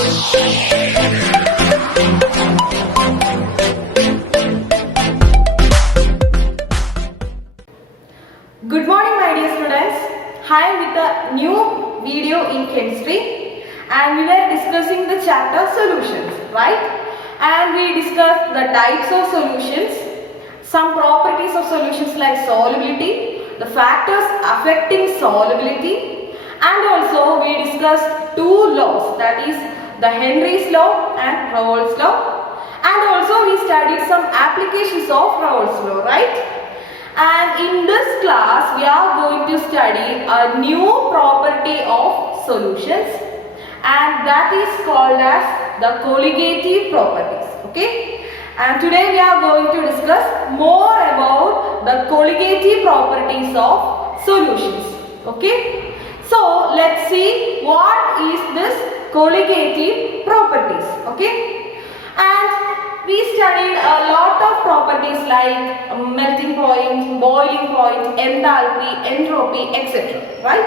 Good morning my dear students. I am with a new video in chemistry and we were discussing the chapter solutions, right? And we discussed the types of solutions, some properties of solutions like solubility, the factors affecting solubility, and also we discussed two laws, that is the Henry's law and Raoult's law, and also we studied some applications of Raoult's law, right? And in this class we are going to study a new property of solutions, and that is called as the colligative properties. Okay, and today we are going to discuss more about the colligative properties of solutions. Okay, so let's see what is this colligative properties. Okay, and we studied a lot of properties like melting point, boiling point, enthalpy, entropy, etc. Right?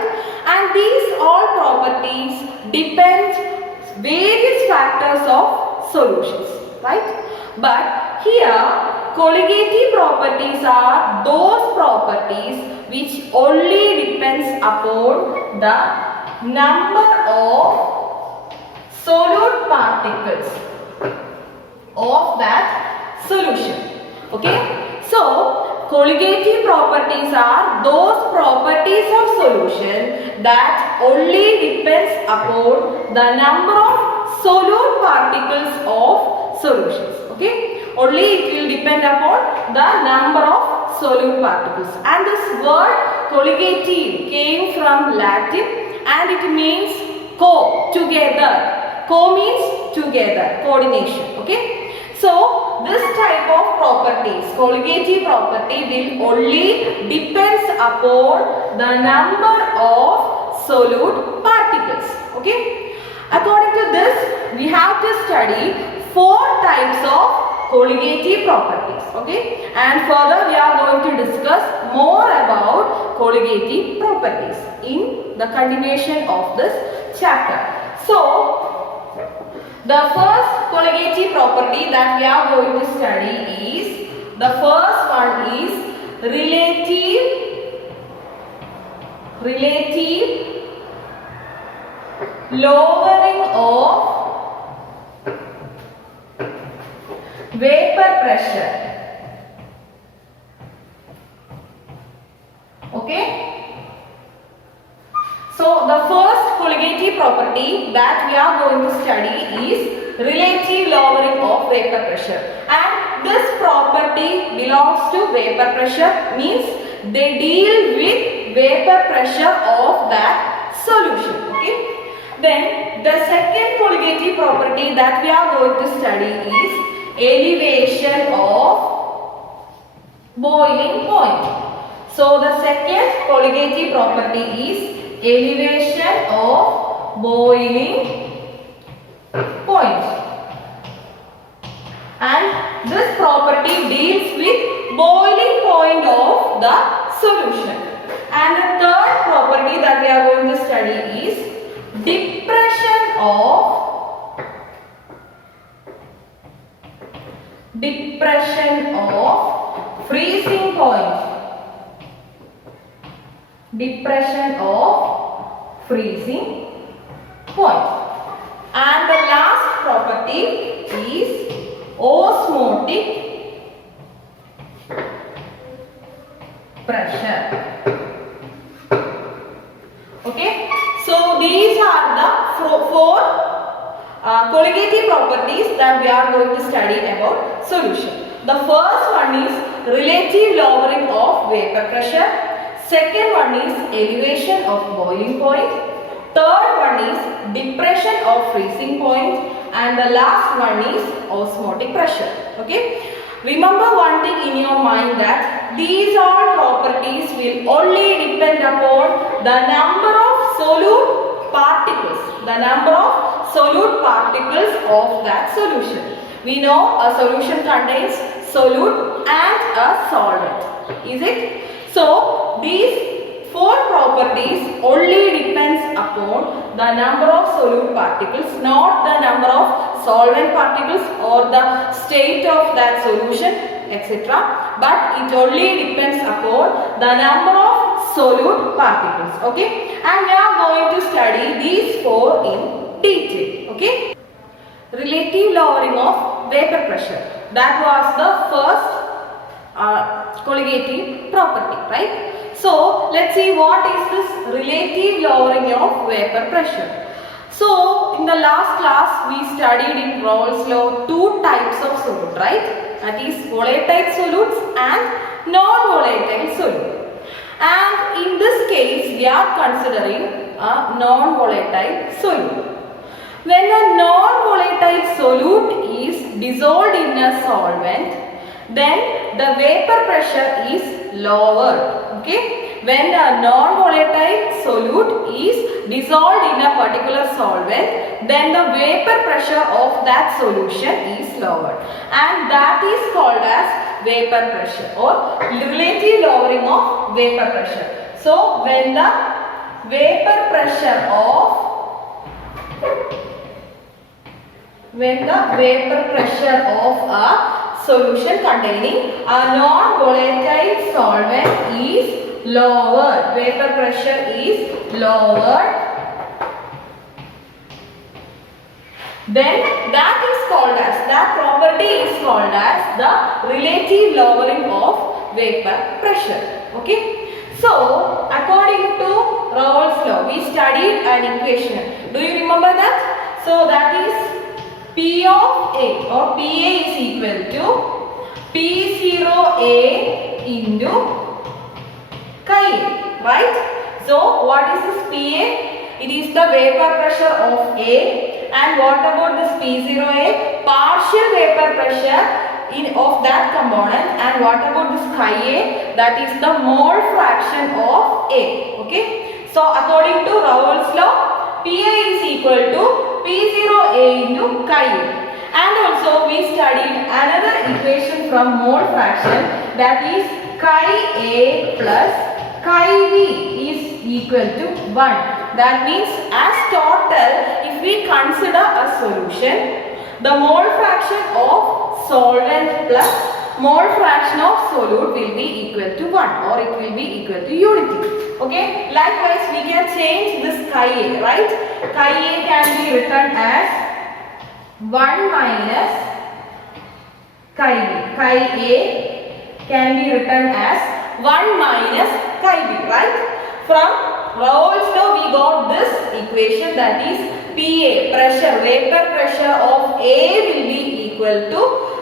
And these all properties depend various factors of solutions. Right? But here colligative properties are those properties which only depends upon the number of solute particles of that solution. Okay, so colligative properties are those properties of solution that only depends upon the number of solute particles of solutions. Okay, only it will depend upon the number of solute particles. And this word colligative came from Latin and it means co, together. Co means together, coordination. Okay, so this type of properties, colligative property, will only depends upon the number of solute particles. Okay, according to this we have to study 4 types of colligative properties. Okay, and further we are going to discuss more about colligative properties in the continuation of this chapter. So the first colligative property that we are going to study is, the first one is relative lowering of vapor pressure. Okay. So the first colligative property that we are going to study is relative lowering of vapor pressure, and this property belongs to vapor pressure, means they deal with vapor pressure of that solution. Okay. Then the second colligative property that we are going to study is elevation of boiling point. So the second colligative property is elevation of boiling point, and this property deals with boiling point of the solution. And the third property that we are going to study is depression of freezing point. Depression of freezing point. And the last property is osmotic pressure. Okay, so these are the 4 colligative properties that we are going to study about solution. The first one is relative lowering of vapor pressure. Second one is elevation of boiling point. Third one is depression of freezing point, and the last one is osmotic pressure. Okay. Remember one thing in your mind, that these all properties will only depend upon the number of solute particles. The number of solute particles of that solution. We know a solution contains solute and a solvent. Is it? So these 4 properties only depends upon about the number of solute particles, not the number of solvent particles or the state of that solution, etc. But it only depends upon the number of solute particles. Okay, and we are going to study these four in detail. Okay, relative lowering of vapor pressure. That was the first colligative property, right? So let's see what is this relative lowering of vapor pressure. So in the last class we studied in Raoult's law two types of solute, right? That is volatile solutes and non-volatile solute. And in this case we are considering a non-volatile solute. When a non-volatile solute is dissolved in a solvent, then the vapor pressure is lowered. Okay, when a non-volatile solute is dissolved in a particular solvent, then the vapor pressure of that solution is lowered, and that is called as vapor pressure or relative lowering of vapor pressure. So when the vapor pressure of a solution containing a non-volatile solvent is lowered, vapor pressure is lowered, then that property is called as the relative lowering of vapor pressure. Okay, so according to Raoult's law we studied an equation. Do you remember that? So that is P of A or PA is equal to P0A into chi A, right? So what is this PA? It is the vapor pressure of A, and what about this P0A? Partial vapor pressure of that component, and what about this chi A? That is the mole fraction of A. Okay, so according to Raoult's law, PA is equal to P0A into chi A. And also we studied another equation from mole fraction, that is chi A plus chi B is equal to 1. That means as total, if we consider a solution, the mole fraction of solvent plus mole fraction of solute will be equal to 1, or it will be equal to unity. Okay, likewise we can change this chi A, right? Chi A can be written as 1 minus chi B. Chi A can be written as 1 minus chi B, right? From Raoult's law we got this equation, that is PA, pressure, vapor pressure of A will be equal to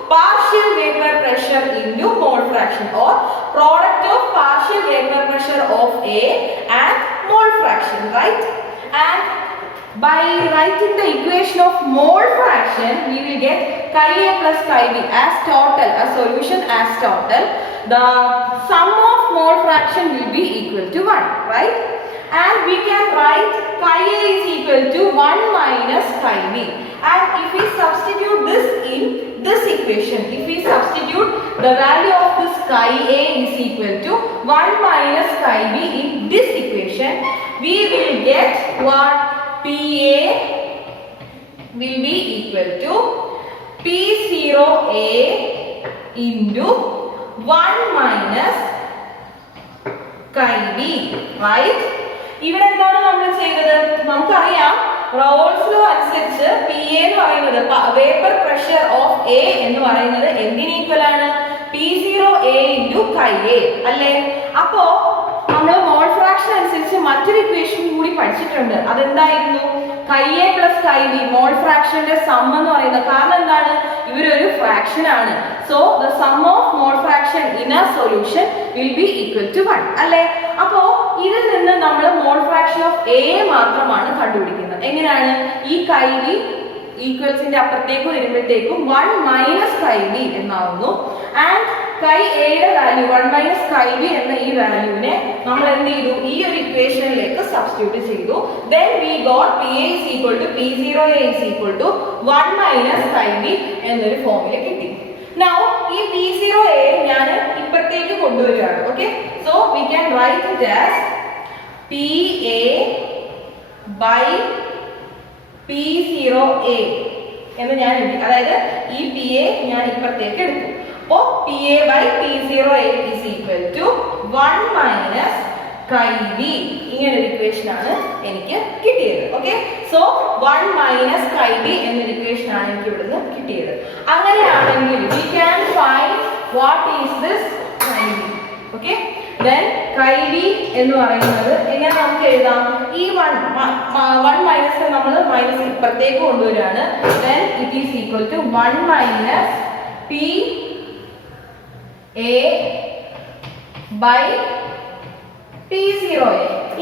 partial vapor pressure into mole fraction, or product of partial vapor pressure of A and mole fraction, right? And by writing the equation of mole fraction, we will get chi A plus chi B as total, a solution as total. The sum of mole fraction will be equal to 1, right? And we can write chi A is equal to 1 minus chi B. And if we substitute this in this equation, if we substitute the value of this chi A is equal to 1 minus chi B in this equation, we will get what? PA will be equal to P0A into 1 minus chi B, right? ഇവിടെ എന്താണ് നമ്മൾ ചെയ്തത്? നമുക്കറിയാം Raoult's law അനുസരിച്ച് PA എന്ന് പറയുന്നത് vapour pressure of A എന്ന് പറയുന്നത് എന്തിന് ഈക്വൽ ആണ്? P0A into chi A അല്ലേ? അപ്പോൾ നമ്മൾ മോൾ ഫ്രാക്ഷൻ അനുസരിച്ച് മറ്റൊരു ഇക്വേഷൻ കൂടി പഠിച്ചിട്ടുണ്ട്. അതെന്തായിരുന്നു? chi A plus chi B, mole ഫ്രാക്ഷന്റെ സം എന്ന് പറയുന്നത്. കാരണം എന്താണ്? ഇവരൊരു ഫ്രാക്ഷൻ ആണ്. So the sum of mole fraction in a solution will be equal to 1 അല്ലേ? അപ്പോൾ ഇതിൽ നിന്ന് നമ്മൾ മോൾ ഫ്രാക്ഷൻ ഓഫ് A മാത്രമാണ് കണ്ടുപിടിക്കുന്നത്. എങ്ങനെയാണ്? ഈ chi B ഈക്വൽസിന്റെ അപ്പുറത്തേക്ക് വരുമ്പോഴത്തേക്കും 1 മൈനസ് chi B എന്നാവുന്നു. ആൻഡ് chi A യുടെ വാല്യൂ 1 മൈനസ് chi B എന്ന ഈ വാല്യൂവിനെ നമ്മൾ എന്ത് ചെയ്തു? ഈ ഒരു ഇക്വേഷനിലേക്ക് സബ്സ്റ്റിറ്റ്യൂട്ട് ചെയ്തു. Then we got PA is equal to P0A is equal to 1 minus chi B എന്നൊരു ഫോർമുല കിട്ടി. Now ഈ P0A ഞാൻ ഇപ്പുറത്തേക്ക് കൊണ്ടുവരികയാണ്. Okay, so we can write it as PA by P0A എന്ന് ഞാൻ എഴുതി. അതായത് ഈ PA ഞാൻ ഇപ്പുറത്തേക്ക് എടുത്തു. അപ്പോൾ PA by P0A is equal to 1 minus chi-V. ഇങ്ങനെ ഒരു ഇക്വേഷൻ ആണ് എനിക്ക് കിട്ടിയത്. ഓക്കെ, സോ 1 minus chi-V എന്നൊരു ഇക്വേഷൻ ആണ് എനിക്ക് ഇവിടുന്ന് കിട്ടിയത്. അങ്ങനെയാണെങ്കിൽ we can find what is this chi-V. Okay, then chi-V എന്ന് പറയുന്നത് എങ്ങനെ നമുക്ക് എഴുതാം? ഈ 1 മൈനസ് നമ്മൾ മൈനസ് ഇപ്പുറത്തേക്ക് കൊണ്ടുവരികയാണ്. then it is equal to 1 minus PA by P0A.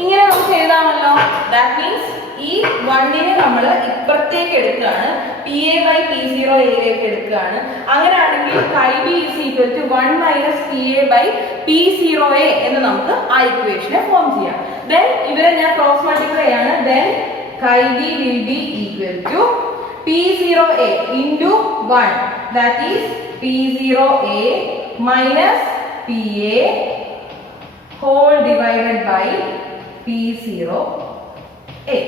ഇങ്ങനെ നമുക്ക് എഴുതാമല്ലോ. ദാറ്റ് മീൻസ് ഈ 1നെ നമ്മൾ ഇപ്പുറത്തേക്ക് എടുക്കുകയാണ്, PA by P0A എടുക്കുകയാണ്. അങ്ങനെയാണെങ്കിൽ chi-V is equal to 1 minus PA by P0A എന്ന് നമുക്ക് ആ ഇക്വേഷനെ ഫോം ചെയ്യാം. then ഇവരെ ഞാൻ ക്രോസ് മൾട്ടിപ്ലൈ ചെയ്യാണ്. then chi-V will be equal to P0A into 1, that is P0A minus PA whole divided by P0A.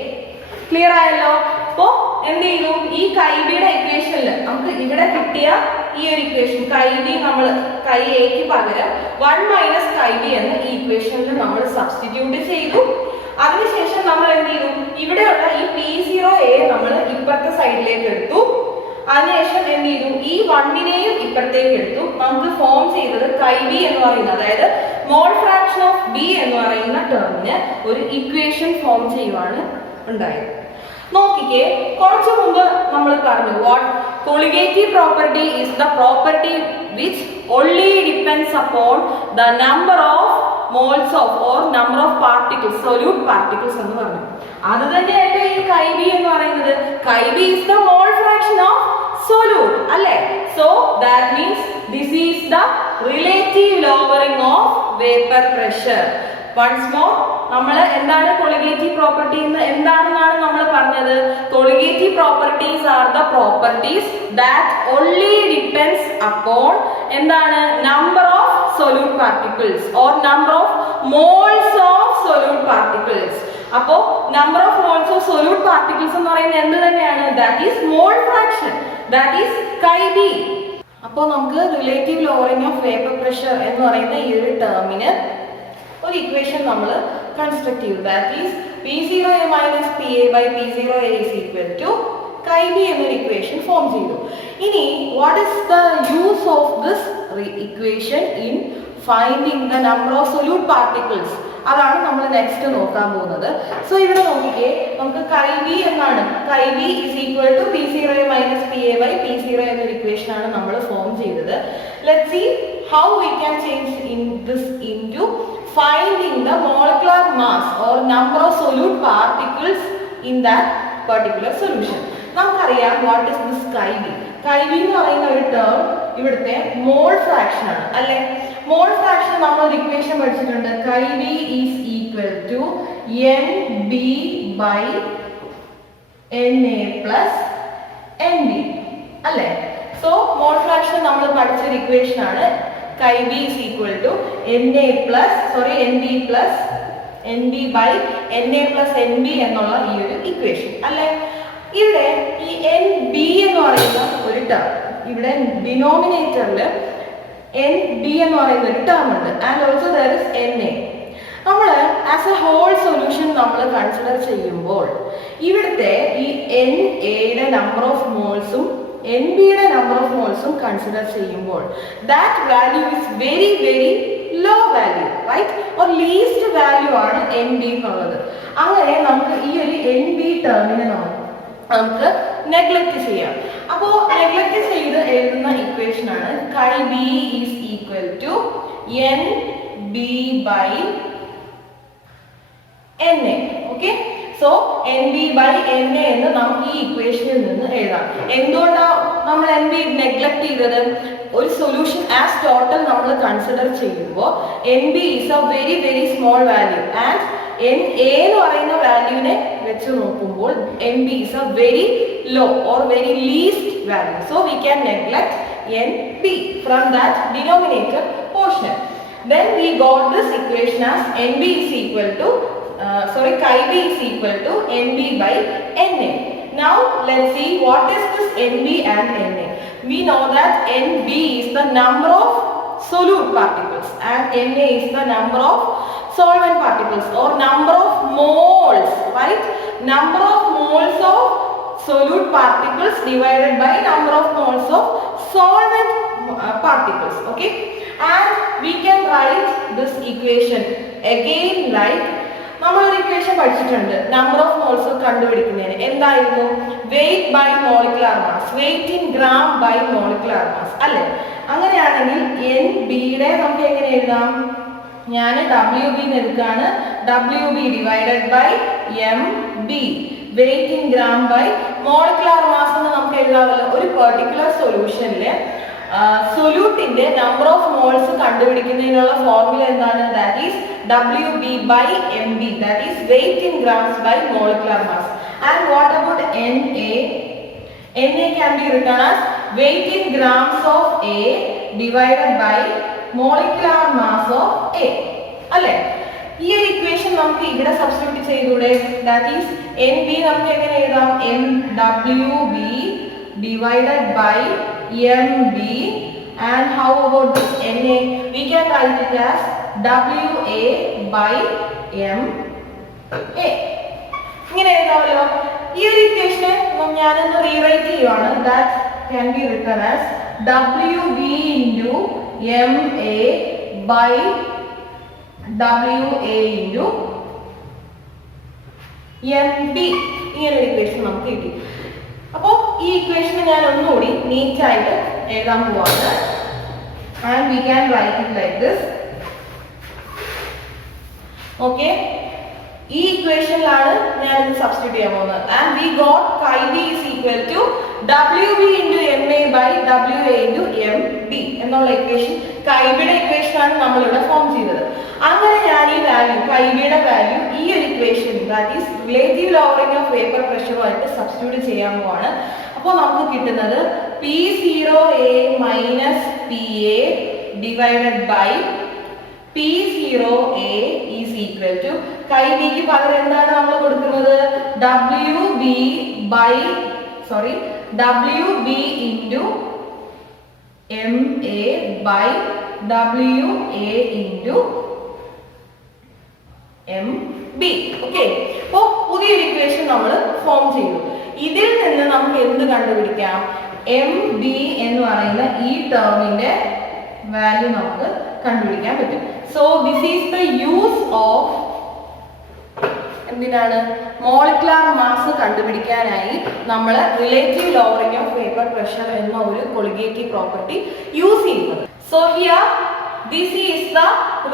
Clear ആയല്ലോ? അപ്പോൾ എന്ത് ചെയ്തു? ഈ chi-Vയുടെ ഇക്വേഷനിൽ നമുക്ക് ഇവിടെ കിട്ടിയ ഈ ഒരു ഇക്വേഷൻ chi-V നമ്മൾ chi-Aക്ക് പകരം 1 minus chi-V എന്ന് ഈ ഇക്വേഷനിൽ നമ്മൾ സബ്സ്റ്റിറ്റ്യൂട്ട് ചെയ്തു. അതിനുശേഷം നമ്മൾ എന്ത് ചെയ്തു? ഇവിടെയുള്ള ഈ P0A നമ്മൾ ഇപ്പുറത്തെ സൈഡിലേക്ക് എടുത്തു. അതിനുശേഷം എന്ത് ചെയ്തു? ഈ 1നെയും ഇപ്പുറത്തേക്ക് എടുത്തു. നമുക്ക് ഫോം ചെയ്തത് chi-V എന്ന് പറയുന്നത്, അതായത് മോൾ ഫ്രാക്ഷൻ ഓഫ് B എന്ന് പറയുന്ന ടേമിന് ഒരു ഇക്വേഷൻ ഫോം ചെയ്യുവാണ് ഉണ്ടായത്. നോക്കിക്കേ, കുറച്ചു മുമ്പ് നമ്മൾ പറഞ്ഞു what colligative property is the property which only depends upon the number of moles of or number of particles, solute particles എന്ന് പറഞ്ഞു. അത് തന്നെയല്ലേ ഈ chi-V എന്ന് പറയുന്നത്. chi-V is the mole fraction of solute അല്ലേ? so that means this is the relative lowering of vapor pressure. once more നമ്മൾ എന്താണ് colligative property എന്ന് എന്താണെന്നാണ് നമ്മൾ പറഞ്ഞത്? colligative properties are the properties that only depends upon എന്താണ് number of solute particles or number of moles of solute particles. അപ്പോൾ number of moles of solute particles എന്ന് പറയുന്നത് എന്ത് തന്നെയാണ്? that is mole fraction, that is chi-V. അപ്പോൾ നമുക്ക് relative lowering of vapor pressure എന്ന് പറയുന്ന ഈ ഒരു ടേമിന് ഒരു ഇക്വേഷൻ നമ്മൾ കൺസ്ട്രക്ട് ചെയ്തു. That is P0A minus PA by P0A is equal to chi-V എന്നൊരു ഇക്വേഷൻ ഫോം ചെയ്തു. ഇനി what is the use of this equation in finding the number of solute particles? അതാണ് നമ്മൾ നെക്സ്റ്റ് നോക്കാൻ പോകുന്നത്. സോ ഇവിടെ നോക്കിക്കേ, നമുക്ക് chi-V എന്നാണ്. chi-V is equal to P0A minus PA by P0A എന്നൊരു ഇക്വേഷൻ ആണ് നമ്മൾ ഫോം ചെയ്തത്. Let's see how we can change this into finding the molecular mass or number of solute particles in that particular solution. നമുക്കറിയാം what is this chi-V. chi-V എന്ന് പറയുന്ന ഒരു ടേം ഇവിടുത്തെ mole fraction ആണ് അല്ലേ? മോൾ ഫ്രാക്ഷൻ നമ്മൾ ഒരു ഇക്വേഷൻ പഠിച്ചിട്ടുണ്ട്. chi-V is equal to NB by Na plus Nb അല്ലേ? സോ മോൾ ഫ്രാക്ഷൻ നമ്മൾ പഠിച്ചൊരു ഇക്വേഷൻ ആണ്. chi-V is equal to NB plus NB by Na plus Nb എന്നുള്ള ഈ ഒരു ഇക്വേഷൻ അല്ലേ? ഇവിടെ ഈ NB എന്ന് പറയുന്ന ഒരു ടേം, ഇവിടെ ഡിനോമിനേറ്ററിൽ NB എന്ന് പറയുന്ന ഒരു ടേം ഉണ്ട്. And also there is Na. നമ്മൾ ആസ് എ ഹോൾ സൊല്യൂഷൻ നമ്മൾ കൺസിഡർ ചെയ്യുമ്പോൾ ഇവിടുത്തെ ഈ NAയുടെ നമ്പർ ഓഫ് മോൾസും NBയുടെ നമ്പർ ഓഫ് മോൾസും കൺസിഡർ ചെയ്യുമ്പോൾ that value is very very low value, right? Or least value ആണ് NB എന്നുള്ളത്. അങ്ങനെ നമുക്ക് ഈ ഒരു NB ടേമിനെ നമുക്ക് നെഗ്ലക്ട് ചെയ്യാം. അപ്പോൾ നെഗ്ലക്ട് ചെയ്ത് എഴുതുന്ന ഇക്വേഷൻ ആണ് chi-V is equal to NB by Na. Okay, so NB by Na എന്ന് നമുക്ക് ഈ ഇക്വേഷനിൽ നിന്ന് എഴുതാം. എന്തുകൊണ്ടാണ് നമ്മൾ NB നെഗ്ലക്ട് ചെയ്തത്? ഒരു സൊല്യൂഷൻ ആസ് ടോട്ടൽ നമ്മൾ കൺസിഡർ ചെയ്യുമ്പോൾ NB is A very very small value and Na എന്ന് പറയുന്ന വാല്യൂവിനെ വെച്ച് നോക്കുമ്പോൾ NB is A very low or very least value. So we can neglect NB from that denominator portion. Then we got this equation as NB is equal to chi b is equal to NB by NA. Now let's see what is this NB and NA. We know that NB is the number of solute particles and Na is the number of solvent particles or number of moles, right? Number of moles of solute particles divided by number of moles of solvent particles, okay? And we can write this equation again like നമ്മളൊരു equation പഠിച്ചിട്ടുണ്ട് number of moles കണ്ടുപിടിക്കുന്നതിന് എന്തായിരുന്നു weight by molecular mass, weight in gram by molecular mass അല്ലേ? അങ്ങനെയാണെങ്കിൽ N ബിയുടെ നമുക്ക് എങ്ങനെ എഴുതാം? ഞാൻ ഡബ്ല്യു ബി എടുക്കുകയാണ്, W B divided by M B weight in gram by molecular mass എന്ന് നമുക്ക് എഴുതാമല്ലോ. ഒരു പെർട്ടിക്കുലർ സൊല്യൂഷനിലെ സൊല്യൂട്ടിന്റെ നമ്പർ ഓഫ് മോൾസ് കണ്ടുപിടിക്കുന്നതിനുള്ള ഫോർമുല എന്താണ്? That is WB by MB, that is weight in grams by molecular mass. And what about NA? NA can be written as weight in grams of A divided by molecular mass of A. അല്ലേ? ഈ ഒരു ഇക്വേഷൻ നമുക്ക് ഇവിടെ സബ്സ്റ്റിറ്റ്യൂട്ട് ചെയ്തൂടെ? That is NB നമുക്ക് എങ്ങനെ എഴുതാം? MWB divided by MB. And how about this NA? We can write it as WA by MA. ഇങ്ങനെ എഴുതാമല്ലോ. ഈ ഒരു ഇക്വേഷനെ ഞാനൊന്ന് റീറൈറ്റ് ചെയ്യുവാണ്. That can be written as WB into MA by WA into MB. ഇങ്ങനെ ഒരു ഇക്വേഷൻ നമുക്ക് കിട്ടി. അപ്പോൾ ഈ ഇക്വേഷൻ ഞാൻ ഒന്നുകൂടി നീറ്റായിട്ട് എഴുതാൻ പോവാണ്. And we can write it like this. Okay, ഈ ഇക്വേഷനിലാണ് ഞാൻ ഇത് സബ്സ്റ്റിറ്റ്യൂട്ട് ചെയ്യാൻ പോകുന്നത്. And we got chi b is equal to WB into MA by WA into MB എന്നുള്ള ഇക്വേഷൻ, chi bയുടെ ഇക്വേഷൻ ആണ് നമ്മൾ ഇവിടെ ഫോം ചെയ്തത്. അങ്ങനെ ഞാൻ ഈ വാല്യൂ chi bയുടെ വാല്യൂ ഈ ഒരു equation that is relative lowering of vapour പ്രഷറുമായിട്ട് സബ്സ്റ്റിറ്റ്യൂട്ട് ചെയ്യാൻ പോവാണ്. അപ്പോൾ നമുക്ക് കിട്ടുന്നത് P0A minus PA divided by P0A is equal to chi b ക്ക് പകരം എന്താണ് നമ്മൾ കൊടുക്കുന്നത്? WB into MA by WA into MB. Okay, അപ്പോൾ പുതിയൊരു ഇക്വേഷൻ നമ്മൾ ഫോം ചെയ്തു. ഇതിൽ നിന്ന് നമുക്ക് എന്ത് കണ്ടുപിടിക്കാം? MB എന്ന് പറയുന്ന ഈ ടേമിന്റെ വാല്യൂ നമുക്ക് കണ്ടുപിടിക്കാൻ പറ്റും. So this is the use of എന്തിനാണ്? മോളിക്കുലർ മാസ് കണ്ടുപിടിക്കാനായി നമ്മൾ relative lowering of vapour pressure എന്ന ഒരു കൊളിഗേറ്റീവ് പ്രോപ്പർട്ടി യൂസ് ചെയ്യുന്നത്. So here this is the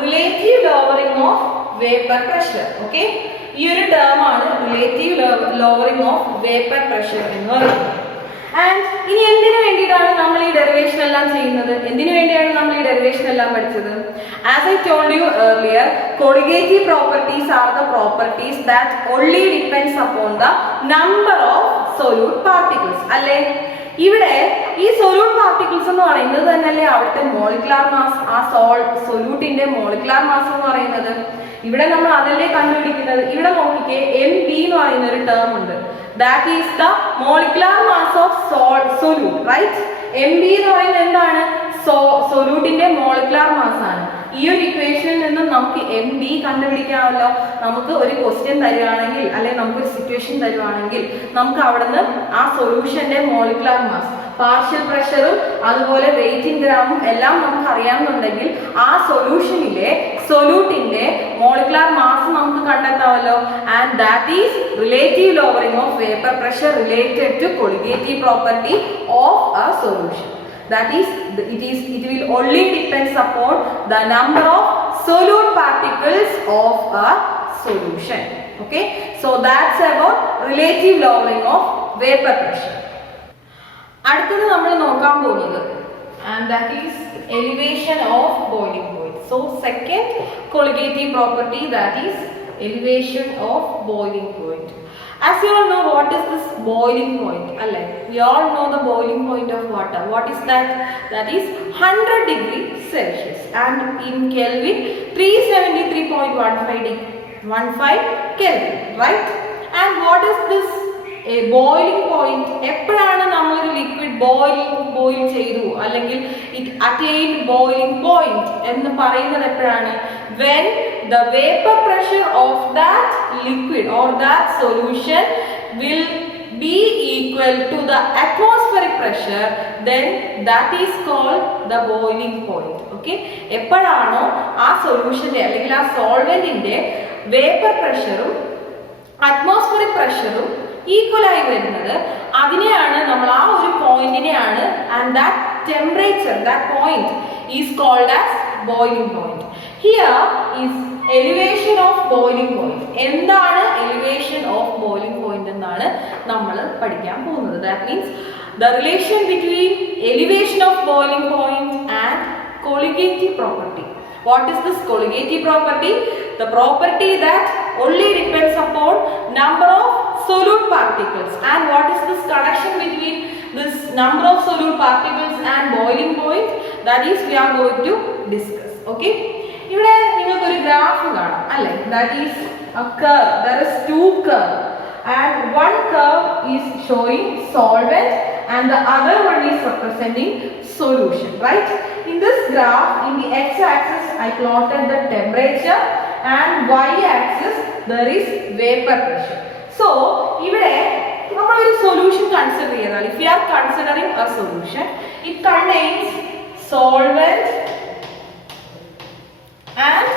relative lowering of vapour pressure. Okay, ഈ ഒരു ടേം ആണ് relative lowering of vapour pressure എന്ന് പറയുന്നത്. ആൻഡ് ഇനി എന്തിനു വേണ്ടിയിട്ടാണ് നമ്മൾ ഈ ഡെറിവേഷൻ എല്ലാം ചെയ്യുന്നത്? എന്തിനു വേണ്ടിയാണ് നമ്മൾ ഈ ഡെറിവേഷൻ എല്ലാം പഠിച്ചത്? As I told you earlier, colligative properties are the properties that only depends upon the number of solute particles. അല്ലേ? ഇവിടെ ഈ സൊല്യൂട്ട് പാർട്ടിക്കിൾസ് എന്ന് പറയുന്നത് തന്നെയല്ലേ അവിടുത്തെ മോളിക്കുലർ മാസ്, ആ സൊല്യൂട്ടിന്റെ മോളിക്കുലർ മാസ് എന്ന് പറയുന്നത്. ഇവിടെ നമ്മൾ അതല്ലേ കണ്ടുപിടിക്കുന്നത്. ഇവിടെ നോക്കിക്കേ, MB എന്ന് പറയുന്ന ഒരു ടേം ഉണ്ട്. That is the molecular mass of solute, right? MB എന്ന് പറയുന്നത് എന്താണ്? സൊല്യൂട്ടിന്റെ മോളിക്കുലർ മാസ് ആണ്. ഈ ഒരു ഇക്വേഷനിൽ നിന്നും നമുക്ക് MB കണ്ടുപിടിക്കാമല്ലോ. നമുക്ക് ഒരു ക്വസ്റ്റ്യൻ തരുവാണെങ്കിൽ അല്ലെങ്കിൽ നമുക്കൊരു സിറ്റുവേഷൻ തരുവാണെങ്കിൽ നമുക്ക് അവിടുന്ന് ആ സൊല്യൂഷന്റെ മോളിക്കുലർ മാസ്, പാർഷ്യൽ പ്രഷറും അതുപോലെ വെയിറ്റ് ഇൻ ഗ്രാമും എല്ലാം നമുക്ക് അറിയാമെന്നുണ്ടെങ്കിൽ ആ സൊല്യൂഷനിലെ സൊല്യൂട്ടിന്റെ മോളിക്കുലർ മാസ് നമുക്ക് കണ്ടെത്താമല്ലോ. And that is relative lowering of vapour pressure related to colligative property of a solution. That is, it will only depends upon the number of solute particles of a solution. Okay, so that's about relative lowering of vapor pressure. അടുത്തത് നമ്മൾ നോക്കാൻ പോകുന്നത് and that is elevation of boiling point. So second colligative property, that is elevation of boiling point. As you all know, what is this boiling point? We all know the boiling point of water. What is that? That is 100 degrees Celsius and in Kelvin 373.15 15 Kelvin, right? And what is this a boiling point? എപ്പോഴാണ് നമ്മൾ ഒരു liquid boil ചെയ്തു അല്ലെങ്കിൽ it attain boiling point എന്ന് പറയുന്നത് എപ്പോഴാണ്? when the vapor pressure of that liquid or that solution will be equal to the atmospheric pressure, then that is called the boiling point. Okay, എപ്പോഴാണോ ആ സൊല്യൂഷന്റെ അല്ലെങ്കിൽ ആ സോൾവെന്റിന്റെ വേപ്പർ പ്രഷറും അറ്റ്മോസ്ഫിയറിക് പ്രഷറും ഈക്വൽ ആയി വരുന്നത്, അതിനെയാണ് നമ്മൾ ആ ഒരു പോയിന്റിനെയാണ് and that temperature, that point is called as boiling point. Here is elevation of boiling point. എന്താണ് elevation of boiling point എന്നാണ് നമ്മൾ പഠിക്കാൻ പോകുന്നത്. That means the relation between elevation of boiling point and colligative property. What is this colligative property? The property that only depends upon number of solute particles. And what is this connection between this number of solute particles and boiling point? That is we are going to discuss. Okay, ഇവിടെ നിങ്ങൾക്ക് ഒരു ഗ്രാഫ് കാണാം അല്ലേ? That is a curve. There is two curve and one curve is showing solvent and the other one is representing solution, right? In this graph, in the x-axis I plotted the temperature and y-axis there is vapor pressure. So ഇവിടെ നമ്മൾ ഒരു solution consider ചെയ്താൽ, if you are considering a solution, it contains solvent and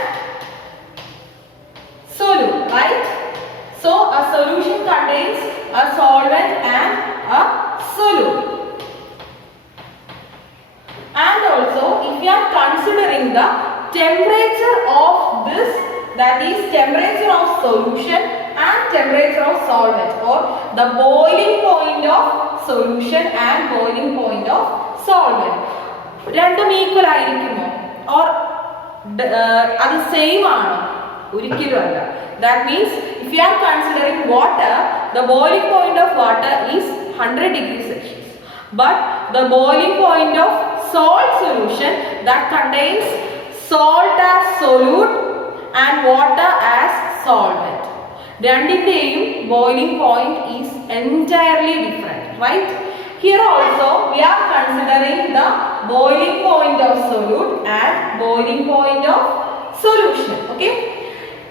solute, right? So a solution contains a solvent and a solute. And also if you are considering the temperature of this, that is temperature of solution and temperature of solvent, or the boiling point of solution and boiling point of solvent, രണ്ടും ഈക്വൽ ആയിരിക്കുമോ or അത് സെയിം ആണോ? ഒരിക്കലും അല്ല. That means if you are considering water, the boiling point of water is 100 degrees Celsius, but the boiling point of salt solution that contains salt as solute and water as solvent, രണ്ടിന്റെയും boiling point is entirely different, right? Here also we are considering the boiling point of solute and boiling point of solution. Okay,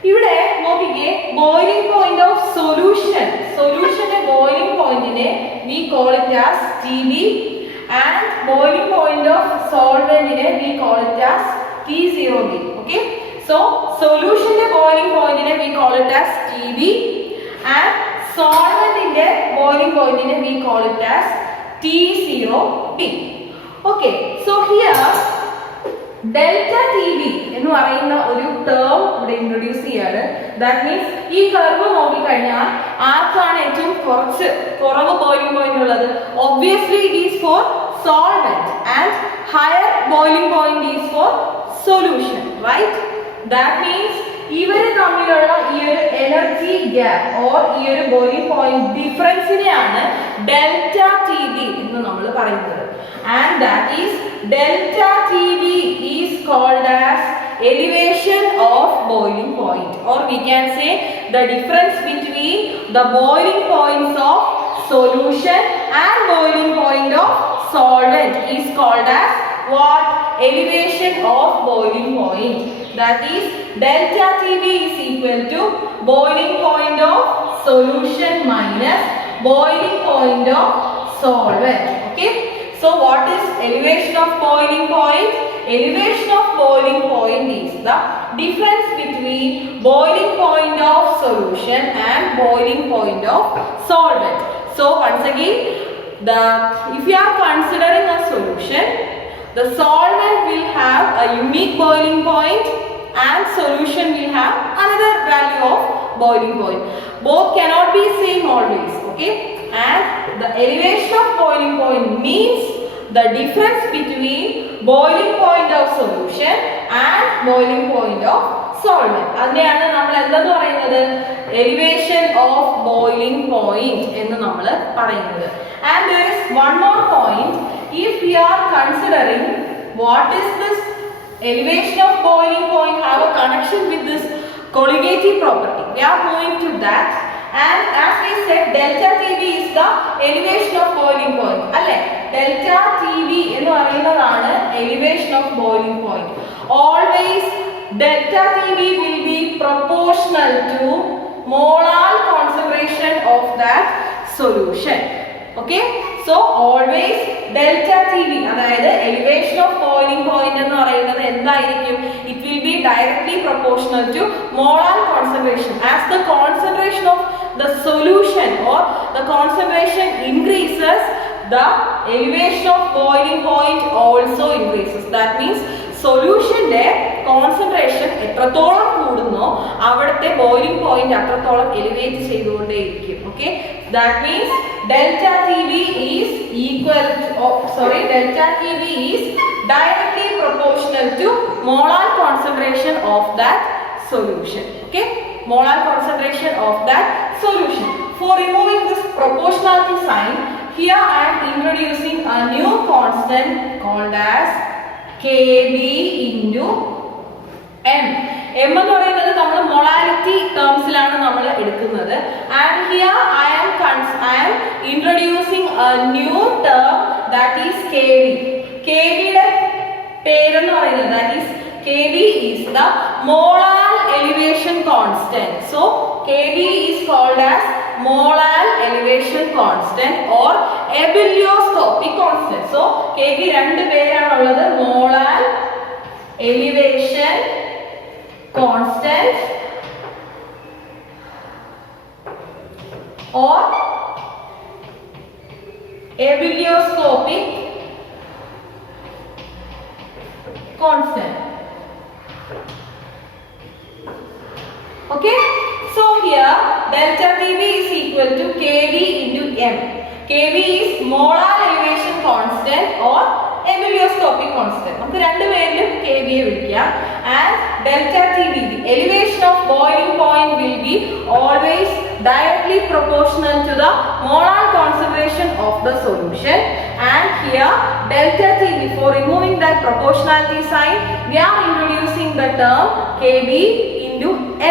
ഇവിടെ നോക്കിക്കേ, boiling point of solution, solutionന്റെ boiling pointനെ we call it as TB and boiling point of solventനെ we call it as T0B. Okay, so solutionന്റെ boiling pointനെ we call it as TB and solventന്റെ boiling pointനെ we call it as T0B. Okay, so here delta TB എന്ന് പറയുന്ന ഒരു ടേം ഇവിടെ ഇൻട്രൊഡ്യൂസ് ചെയ്യാണ്. ദാറ്റ് മീൻസ് ഈ കർവ് നോക്കിക്കഴിഞ്ഞാൽ ആർക്കാണ് ഏറ്റവും കുറവ് ബോയിലിംഗ് പോയിന്റ് ഉള്ളത്? Obviously it is for solvent and higher boiling point is for solution, right? That means ഇവര് തമ്മിലുള്ള ഈ ഒരു എനർജി ഗ്യാപ്പ് ഓർ ഈ ഒരു ബോയിലിംഗ് പോയിന്റ് ഡിഫറൻസിനെയാണ് ഡെൽറ്റ ടി ബി എന്ന് നമ്മൾ പറയുന്നത്. And that is delta TB is called as elevation of boiling point, or we can say the difference between the boiling points of solution and boiling point of solvent is called as what? Elevation of boiling point. That is delta TB is equal to boiling point of solution minus boiling point of solvent. Okay, so what is elevation of boiling point? Elevation of boiling point is the difference between boiling point of solution and boiling point of solvent. So once again, if you are considering a solution, the solvent will have a unique boiling point and solution will have another value of boiling point. Both cannot be same always. Okay, and the elevation of boiling point means the difference between boiling point of solution and boiling point of solvent. അതിനെയാണ് നമ്മൾ എന്തെന്ന് പറയുന്നത്? elevation of boiling point എന്ന് നമ്മൾ പറയുന്നത്. And there is one more point. If we are considering what is this elevation of boiling point have a connection with this colligative property. We are moving to that. And as we said, delta TV is the elevation of boiling point. Alle, delta TV ennu parayunnathaanu elevation of boiling point. Always delta TV will be proportional to molar concentration of that solution. Okay, so always delta TV adayathu elevation of boiling point ennu parayunnathu endayirikkum, it will be directly proportional to molar concentration. As the concentration of the solution or the concentration increases, the elevation of boiling point also increases. That means സൊല്യൂഷന്റെ concentration എത്രത്തോളം കൂടുന്നോ അവിടുത്തെ boiling point അത്രത്തോളം elevate ചെയ്തുകൊണ്ടേയിരിക്കും. Okay, that means delta T V is equal delta T V is directly proportional to molar concentration of that solution. Okay, molar concentration of that solution. For removing this proportionality sign, here I am introducing a new constant called as Kb into M. M എന്ന് പറയുന്നത് നമ്മൾ molarity termsലാണ് നമ്മൾ എടുക്കുന്നത്. And here I am introducing a new term that is Kb. Kb യുടെ പേരെന്ന് പറയുന്നത് that is Kb is the molar elevation constant. So Kb is called as molar elevation constant or ebullioscopic constant. So Kb രണ്ട് പേരാണ് ഉള്ളത്, molar elevation constant or ebullioscopic constant. Okay, so here delta TV is equal to Kb into M. Kb is molar elevation constant or ebullioscopic constant. നമുക്ക് രണ്ടുപേരിലും Kb യെ വിളിക്കാം. And delta TV, the elevation of boiling point will be always directly proportional to the molar concentration of the solution. And here delta TV, for removing that proportionality sign, we are introducing the term Kb into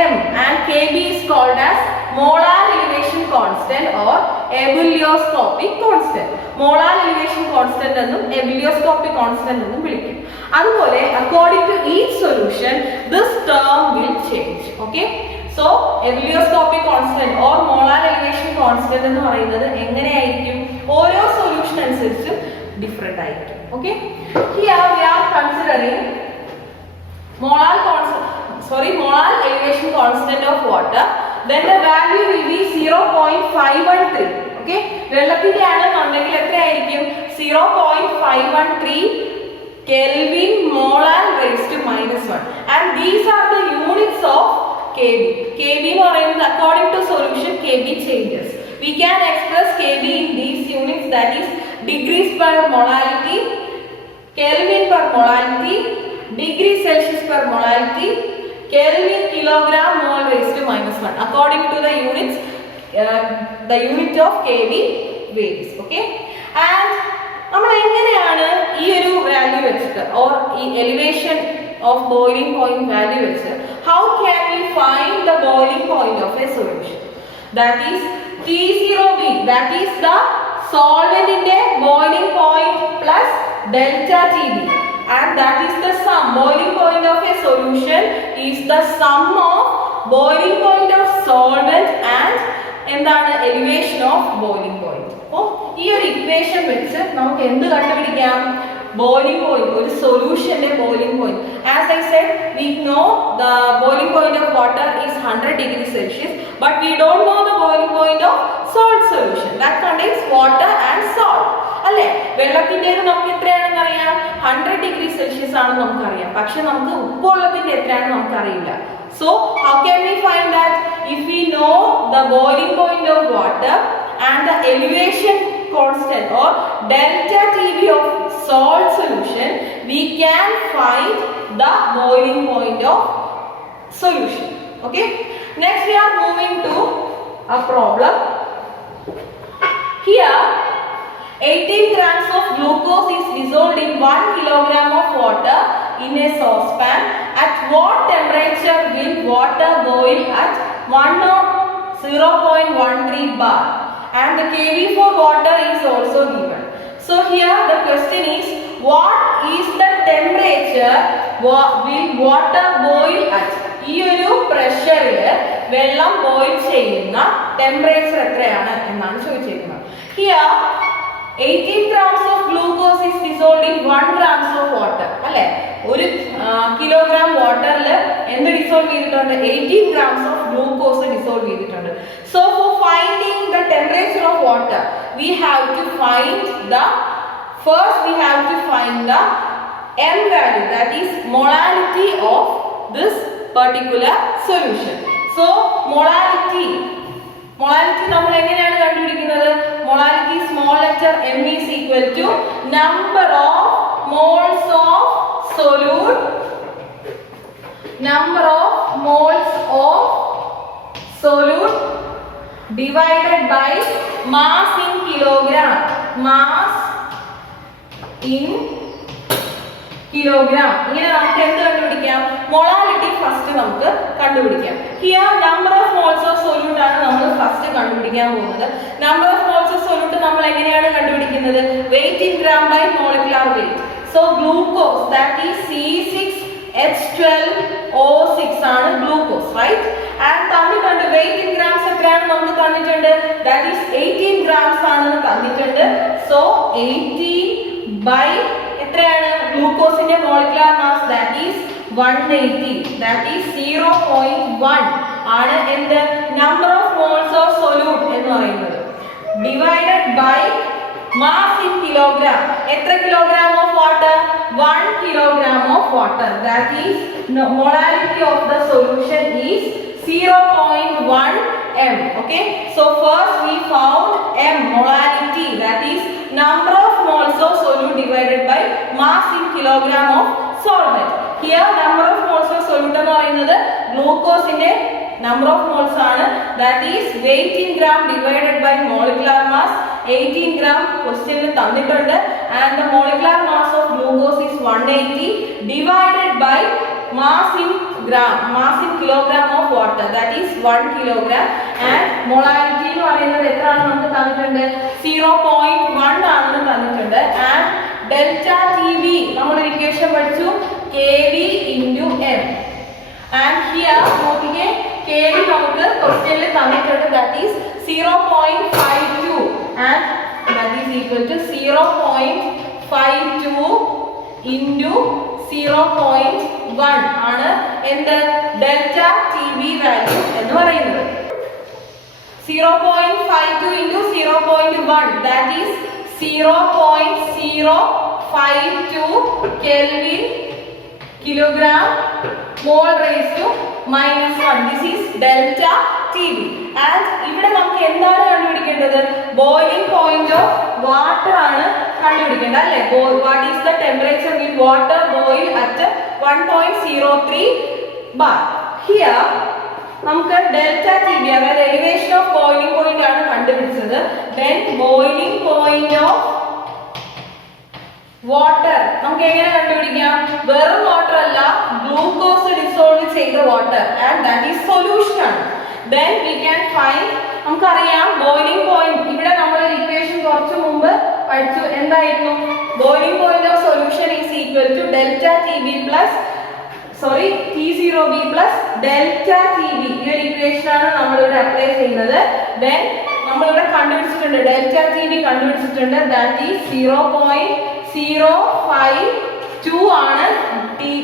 M, and Kb is called as molar elevation constant or ebullioscopic constant. Molar elevation constant എന്നും ebullioscopic constant എന്നും വിളിക്കും. അതുപോലെ according to each solution this term will change. Okay, so ebullioscopic constant or molar elevation constant എന്ന് പറയുന്നത് എങ്ങനെയായിരിക്കും, ഓരോ സൊല്യൂഷൻ അനുസരിച്ചും ഡിഫറെന്റ് ആയിരിക്കും. Okay, here we are considering molar elevation constant of water. Then the value will be 0.513. Okay, വെള്ളത്തിന്റെ ആണെന്നുണ്ടെങ്കിൽ എത്രയായിരിക്കും, 0.513 Kelvin molar raised to -1. And these are the units of Kb. Kb എന്ന് പറയുന്നത് according to solution Kb changes. We can express Kb in these units, that is degrees per molarity, Kelvin per molarity, degree Celsius per molarity, Kelvin kilogram mole raised to -1. According to the units, the unit of Kb varies. Okay, and നമ്മൾ എങ്ങനെയാണ് ഈ ഒരു വാല്യൂ വെച്ചിട്ട് or ഈ elevation of boiling point value വെച്ച് how can we find the boiling point of a solution? That is T0b, that is the solvent in the boiling point plus delta Tb, and that is the sum. Boiling point of a solution is the sum of boiling point of solvent and എന്താണ് elevation of boiling point. അപ്പോൾ ഈ ഒരു ഇക്വേഷൻ വെച്ച് നമുക്ക് എന്ത് കണ്ടുപിടിക്കാം, boiling point, ഒരു സൊല്യൂഷന്റെ boiling point. As I said, we know the boiling point of water is 100 degrees Celsius, but we don't know the boiling point of salt solution that contains water and salt. അല്ലേ, വെള്ളത്തിൻ്റെത് നമുക്ക് എത്രയാണെന്ന് അറിയാം, 100 degree Celsius ആണെന്ന് നമുക്കറിയാം, പക്ഷെ നമുക്ക് ഉപ്പുവെള്ളത്തിന്റെ എത്രയാണെന്ന് നമുക്കറിയില്ല. So how can we find that? If we know the boiling point of water and the elevation constant or delta Tb of salt solution, we can find the boiling point of solution. Okay, next we are moving to a problem. Here 18 grams of glucose is dissolved in 1 kilogram of water in a saucepan at what temperature will water boil at 1 or 0.13 bar, and the kV for water is also given. So here the question is, what is the temperature will water boil at? ഈ ഒരു പ്രഷറിൽ വെള്ളം ബോയിൽ ചെയ്യുന്ന ടെമ്പറേച്ചർ എത്രയാണ് എന്നാണ് ചോദിച്ചിരിക്കുന്നത്. Here 18 grams of glucose is dissolved in 1 grams of water. അല്ലേ, ഒരു കിലോഗ്രാം വാട്ടറിൽ എന്ത് ഡിസോൾവ് ചെയ്തിട്ടുണ്ട്? 18 grams of glucose ഡിസോൾവ് ചെയ്തിട്ടുണ്ട്. So for finding the temperature of water, we have to find the m value, that is molality of this particular solution. So molality നമ്മൾ എങ്ങനെയാണ് കണ്ടുപിടിക്കുന്നത്? Molality small letter m is equal to number of moles of solute divided by mass in kilogram. ഇങ്ങനെ നമുക്ക് എന്ത് കണ്ടുപിടിക്കാം? Molality first നമുക്ക് കണ്ടുപിടിക്കാം. Here number of moles of solute ആണ് നമ്മൾ ഫസ്റ്റ് കണ്ടുപിടിക്കാൻ പോകുന്നത്. Number of moles of solute നമ്മൾ എങ്ങനെയാണ് കണ്ടുപിടിക്കുന്നത്? Weight in gram by molecular weight. So glucose, that is C6H12O6 ആണ് ഗ്ലൂക്കോസ്, റൈറ്റ്? ആൻഡ് തന്നിട്ടുണ്ട് വെയിറ്റ് ഇൻ ഗ്രാംസ് എത്രയാണ് നമുക്ക് തന്നിട്ടുണ്ട്? ദാറ്റ് ഈസ് 18 grams ആണെന്ന് തന്നിട്ടുണ്ട്. സോ 18 ബൈ എത്രയാണ്? ഗ്ലൂക്കോസിന്റെ molecular mass that is 180, that is 0.1 ആണ് എന്ത്? Number of moles of solute എന്ന് പറയുന്നത്. Divided by mass in kilogram. എത്ര kilogram of water? 1 kilogram of water, that is molality of the solution is 0.1 m. Okay, so first we found m, molality, that is number of moles of solute divided by mass in kilogram of solvent. Here number of moles of solute എന്ന് പറയുന്നത് ഗ്ലൂക്കോസിന്റെ number of moles ആണ്, that is weight in gram divided by molecular mass. 18 gram ക്വസ്റ്റ്യനിൽ തന്നിട്ടുണ്ട്, and the molecular mass of glucose is 180 divided by mass in kilogram of water, that is 1 kilogram, and molality എന്ന് പറയുന്നത് എത്രയാണ് നമുക്ക് തന്നിട്ടുണ്ട്? 0.1 ആണെന്ന് തന്നിട്ടുണ്ട്. and delta TB നമ്മൾ ഒരു ഇക്വേഷൻ പഠിച്ചു, kV into m, and here നോക്കിക്കേ kV നമുക്ക് ക്വസ്റ്റ്യനിൽ തന്നിട്ടുണ്ട്, that is 0.52, and that is equal to 0.52 into 0.1 ആണ് എന്ത്? ഡെൽറ്റ TB വാല്യൂ എന്ന് പറയുന്നത്. 0.52 into 0.1, that is 0.052 Kelvin kilogram mole raised to -1. This is delta TB. And ഇവിടെ നമുക്ക് എന്താണ് കണ്ടുപിടിക്കേണ്ടത്? ബോയിലിംഗ് പോയിന്റ് ഓഫ് വാട്ടർ ആണ് കണ്ടുപിടിക്കേണ്ടത്, അല്ലേ? What is the temperature will water boil at 1.03 bar. Here നമുക്ക് ഡെൽറ്റ TB, അതായത് എലിവേഷൻ ഓഫ് ബോയിലിംഗ് പോയിന്റ് ആണ് കണ്ടുപിടിച്ചത്. then boiling point of water നമുക്ക് എങ്ങനെ കണ്ടുപിടിക്കാം? വെറും വാട്ടർ അല്ല, ഗ്ലൂക്കോസ് ഡിസോൾവ് ചെയ്ത water, and that is solution ആണ്. then we can find, നമുക്കറിയാം ബോയിലിംഗ് പോയിന്റ്. ഇവിടെ നമ്മൾ ഒരു ഇക്വേഷൻ കുറച്ച് മുമ്പ് പഠിച്ചു, എന്തായിരുന്നു? Boiling point of solution is equal to delta TB plus T0B plus delta TB. ഈ ഒരു ഇക്വേഷൻ ആണ് നമ്മൾ ഇവിടെ അപ്ലൈ ചെയ്യുന്നത്. then നമ്മൾ ഇവിടെ കണ്ടുപിടിച്ചിട്ടുണ്ട്, ഡെൽറ്റ TB കണ്ടുപിടിച്ചിട്ടുണ്ട്, ദാറ്റ് ഈസ് 0.052 ആണ്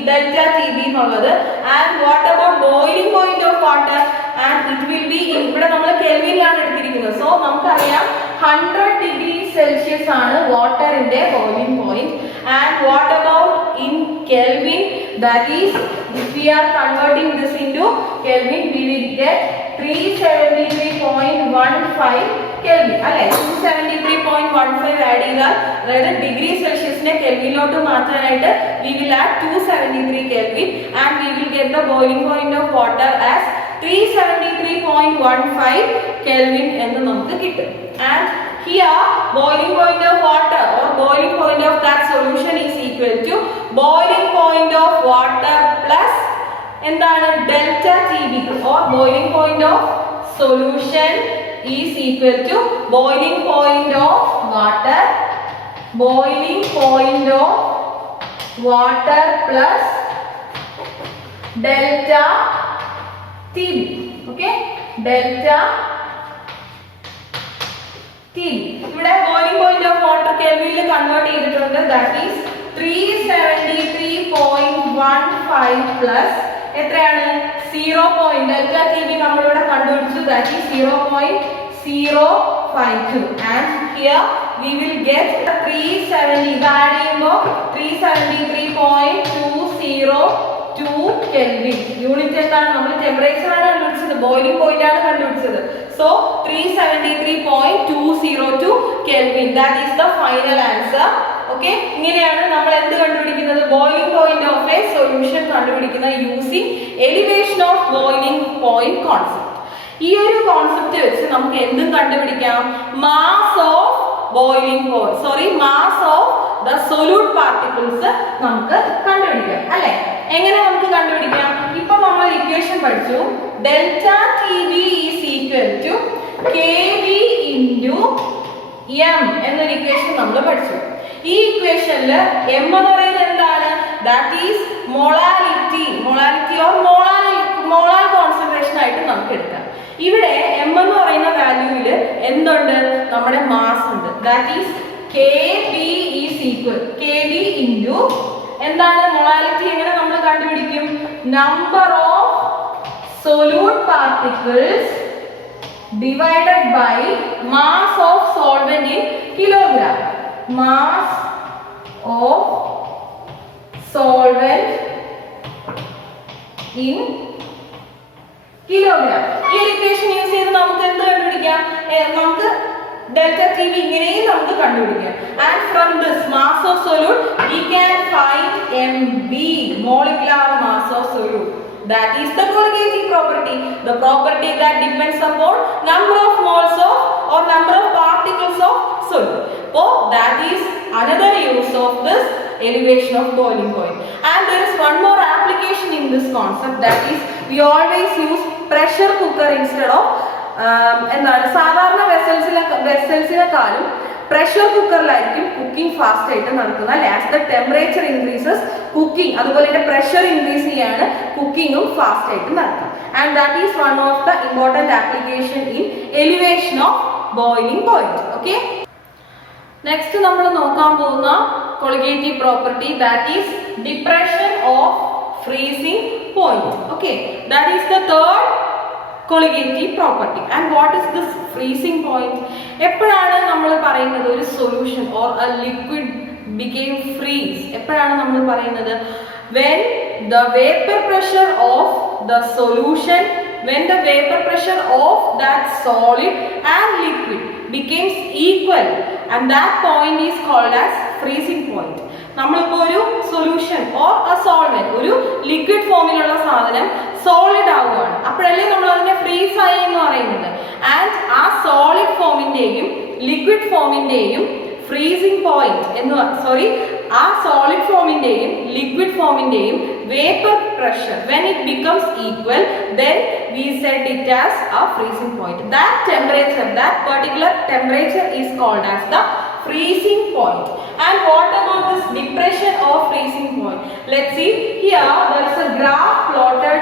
ഡെൽറ്റ TB എന്നുള്ളത്. And what about boiling point of water? And it will be, ഇവിടെ നമ്മൾ കെൽവിനിലാണ് എടുത്തിരിക്കുന്നത്. സോ നമുക്കറിയാം 100 degree Celsius ആണ് വാട്ടറിന്റെ ബോയിലിംഗ് പോയിന്റ്. And what about in Kelvin? That is, if we are converting this into Kelvin, we will get 373.15 Kelvin, അല്ലേ? 273.15 ആഡ് ചെയ്താൽ, അതായത് ഡിഗ്രി സെൽഷ്യസിനെ കെൽവിനിലോട്ട് മാറ്റാനായിട്ട് we will add 273 Kelvin, and we will get the boiling point of water as 373.15 Kelvin എന്ന് നമുക്ക് കിട്ടും. And here boiling point of water or boiling point of that solution is equal to boiling point of water plus എന്താണ് delta TB or boiling point of solution is equal to boiling point of water plus delta TB. Okay, delta TB. ഇവിടെ boiling point of water Kelvinൽ convert ചെയ്തിട്ടുണ്ട്. That is 373.15 plus എത്രയാണ് 0. delta TB നമ്മൾ ഇവിടെ കണ്ടുപിടിച്ചു. That is 0.052 and here we will get 370. ഇത് ആഡ് ചെയ്യുമ്പോൾ 373.202 Kelvin. Unit എന്താണ്? നമ്മൾ ടെമ്പറേച്ചർ ആണ് കണ്ടുപിടിച്ചത്, ബോയിലിംഗ് പോയിന്റ് ആണ് കണ്ടുപിടിച്ചത്. So 373.202 Kelvin. That is the final answer. Okay, ഇങ്ങനെയാണ് നമ്മൾ എന്ത് കണ്ടുപിടിക്കുന്നത്? Boiling point of a solution കണ്ടുപിടിക്കുന്നത് using elevation of boiling point concept. ഈ ഒരു കോൺസെപ്റ്റ് വെച്ച് നമുക്ക് എന്തും കണ്ടുപിടിക്കാം. Mass of boiling point mass of the solute particles നമുക്ക് കണ്ടുപിടിക്കാം അല്ലെ? എങ്ങനെ നമുക്ക് കണ്ടുപിടിക്കാം? ഇപ്പൊ നമ്മൾ ഇക്വേഷൻ പഠിച്ചു. Delta TB is equal to KB into M എന്നൊരു ഇക്വേഷൻ നമ്മൾ പഠിച്ചു. ഈ ഇക്വേഷനിൽ M എന്ന് പറയുന്നത് എന്താണ്? That is molality or molar concentration ആയിട്ട് നമുക്ക് എടുക്കാം. ഇവിടെ M എന്ന് പറയുന്ന വാല്യൂവിൽ എന്തുണ്ട്? നമ്മുടെ മാസ് ഉണ്ട്. That is KB is equal KB into എന്താണ് മൊളാലിറ്റി? എങ്ങനെ നമ്മൾ കണ്ടുപിടിക്കും? Number of solute particles divided by mass of solvent in kilogram. Mass of solvent in kilogram. ഈ ഇക്വേഷൻ യൂസ് ചെയ്ത് നമുക്ക് എന്ത് കണ്ടുപിടിക്കാം? നമുക്ക് delta TB ഇങ്ങനെയും നമുക്ക് കണ്ടുപിടിക്കാം. And from this mass of solute we can find MB, molecular mass of solute. That is the colligative property, the property that depends upon number of moles of or number of particles of solute. So that is another use of this elevation of boiling point. And there is one more application in this concept, that is we always use pressure cooker instead of എന്താണ് സാധാരണ വെസൽസിനെക്കാളും പ്രഷർ കുക്കറിലായിരിക്കും cooking fast ആയിട്ട് നടക്കുന്നത് അല്ലെ? As the temperature increases cooking അതുപോലെ തന്നെ pressure increase ചെയ്യാണ് കുക്കിംഗും ഫാസ്റ്റ് ആയിട്ട് നടക്കുക. And that is one of the important application in elevation of boiling point. Okay, next നമ്മൾ നോക്കാൻ പോകുന്ന colligative property, that is depression of freezing point. Okay, that is the third colligative property. And what is this freezing point? എപ്പോഴാണ് നമ്മൾ പറയുന്നത് ഒരു solution or A liquid became freeze? എപ്പോഴാണ് നമ്മൾ പറയുന്നത്? when the vapor pressure of the solution, when the vapor pressure of that solid and liquid becomes equal, and that point is called as freezing point. നമ്മളിപ്പോൾ ഒരു solution or A solvent, ഒരു ലിക്വിഡ് ഫോമിലുള്ള സാധനം സോളിഡ് ആവുകയാണ്, അപ്പോഴല്ലേ നമ്മൾ അതിനെ ഫ്രീസ് ആയി എന്ന് പറയുന്നത്. ആൻഡ് ആ സോളിഡ് ഫോമിന്റെയും ലിക്വിഡ് ഫോമിന്റെയും ഫ്രീസിംഗ് പോയിന്റ് ആ സോളിഡ് ഫോമിന്റെയും ലിക്വിഡ് ഫോമിന്റെയും vapour pressure when it becomes equal, then we set it as a freezing point. That temperature, that particular temperature is called as the freezing point. And what about this depression of freezing point? Let's see. Here there is a graph plotted,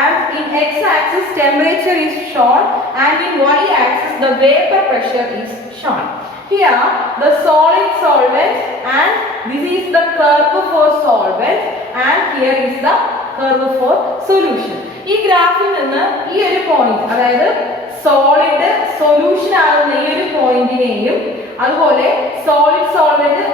and in x-axis temperature is shown, and in y-axis the vapor pressure is shown. Here the solid solvent, and this is the curve for solvent, and here is the curve for solution. ഈ ഗ്രാഫിൽ നിന്ന് ഈ ഒരു പോയിന്റ്, അതായത് solid solution ആകുന്ന ഈ ഒരു പോയിന്റിനെയും അതുപോലെ സോളിഡ് സോൾവെന്റ്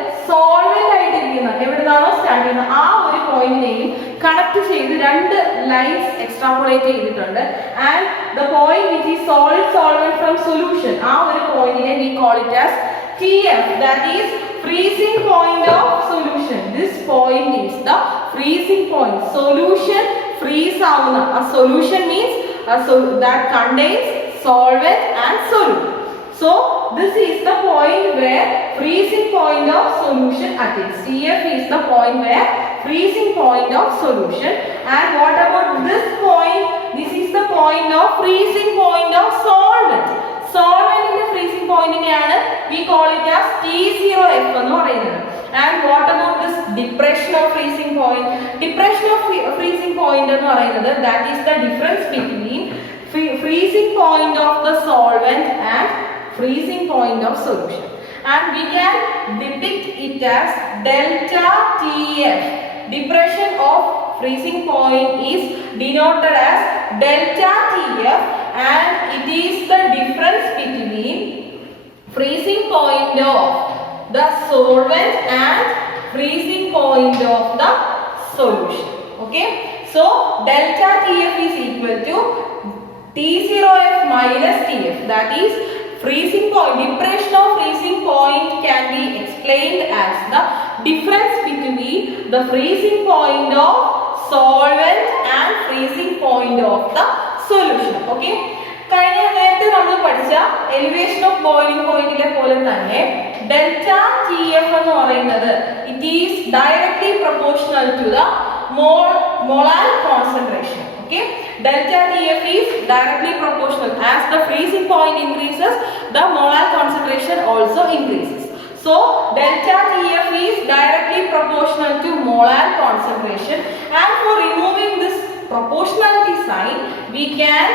ആയിട്ടിരിക്കുന്ന എവിടുന്നാണോ സ്റ്റാർട്ട് ചെയ്യുന്നത് ആ ഒരു പോയിന്റിനെയും കണക്ട് ചെയ്ത് രണ്ട് ലൈൻസ് എക്സ്ട്രാപോളേറ്റ് ചെയ്തിട്ടുണ്ട്. And the point which is solid solvent from solution, ആ ഒരു പോയിന്റിനെ we call it as TF, that is freezing point of solution. This point is the freezing point. Solution freeze ആവുന്ന, a solution means that contains solvent and solute. So this is the point where freezing point of solution attains. Tf is the point where freezing point of solution. And what about this point? This is the point of freezing point of solvent. Solvent in the freezing point we call it as T0F. And what about this depression of freezing point? Depression of freezing point that is the difference between freezing point of the solvent and freezing point of solution. And we can depict it as delta Tf. Depression of freezing point is denoted as delta Tf, and it is the difference between freezing point of the solvent and freezing point of the solution. Okay, so delta Tf is equal to T0F minus Tf, that is freezing point. Depression of freezing point can be explained as the difference between the freezing point of solvent and freezing point of the solution. Okay, കഴിഞ്ഞ നേരത്തെ നമ്മൾ പഠിച്ച elevation of boiling point ലെ പോലെ തന്നെ delta Tf എന്ന് പറയുന്നത് it is directly proportional to the molar concentration. Okay, delta Tf is directly proportional. As the freezing point increases, the molar concentration also increases. So delta Tf is directly proportional to molar concentration. And for removing this proportionality sign, we can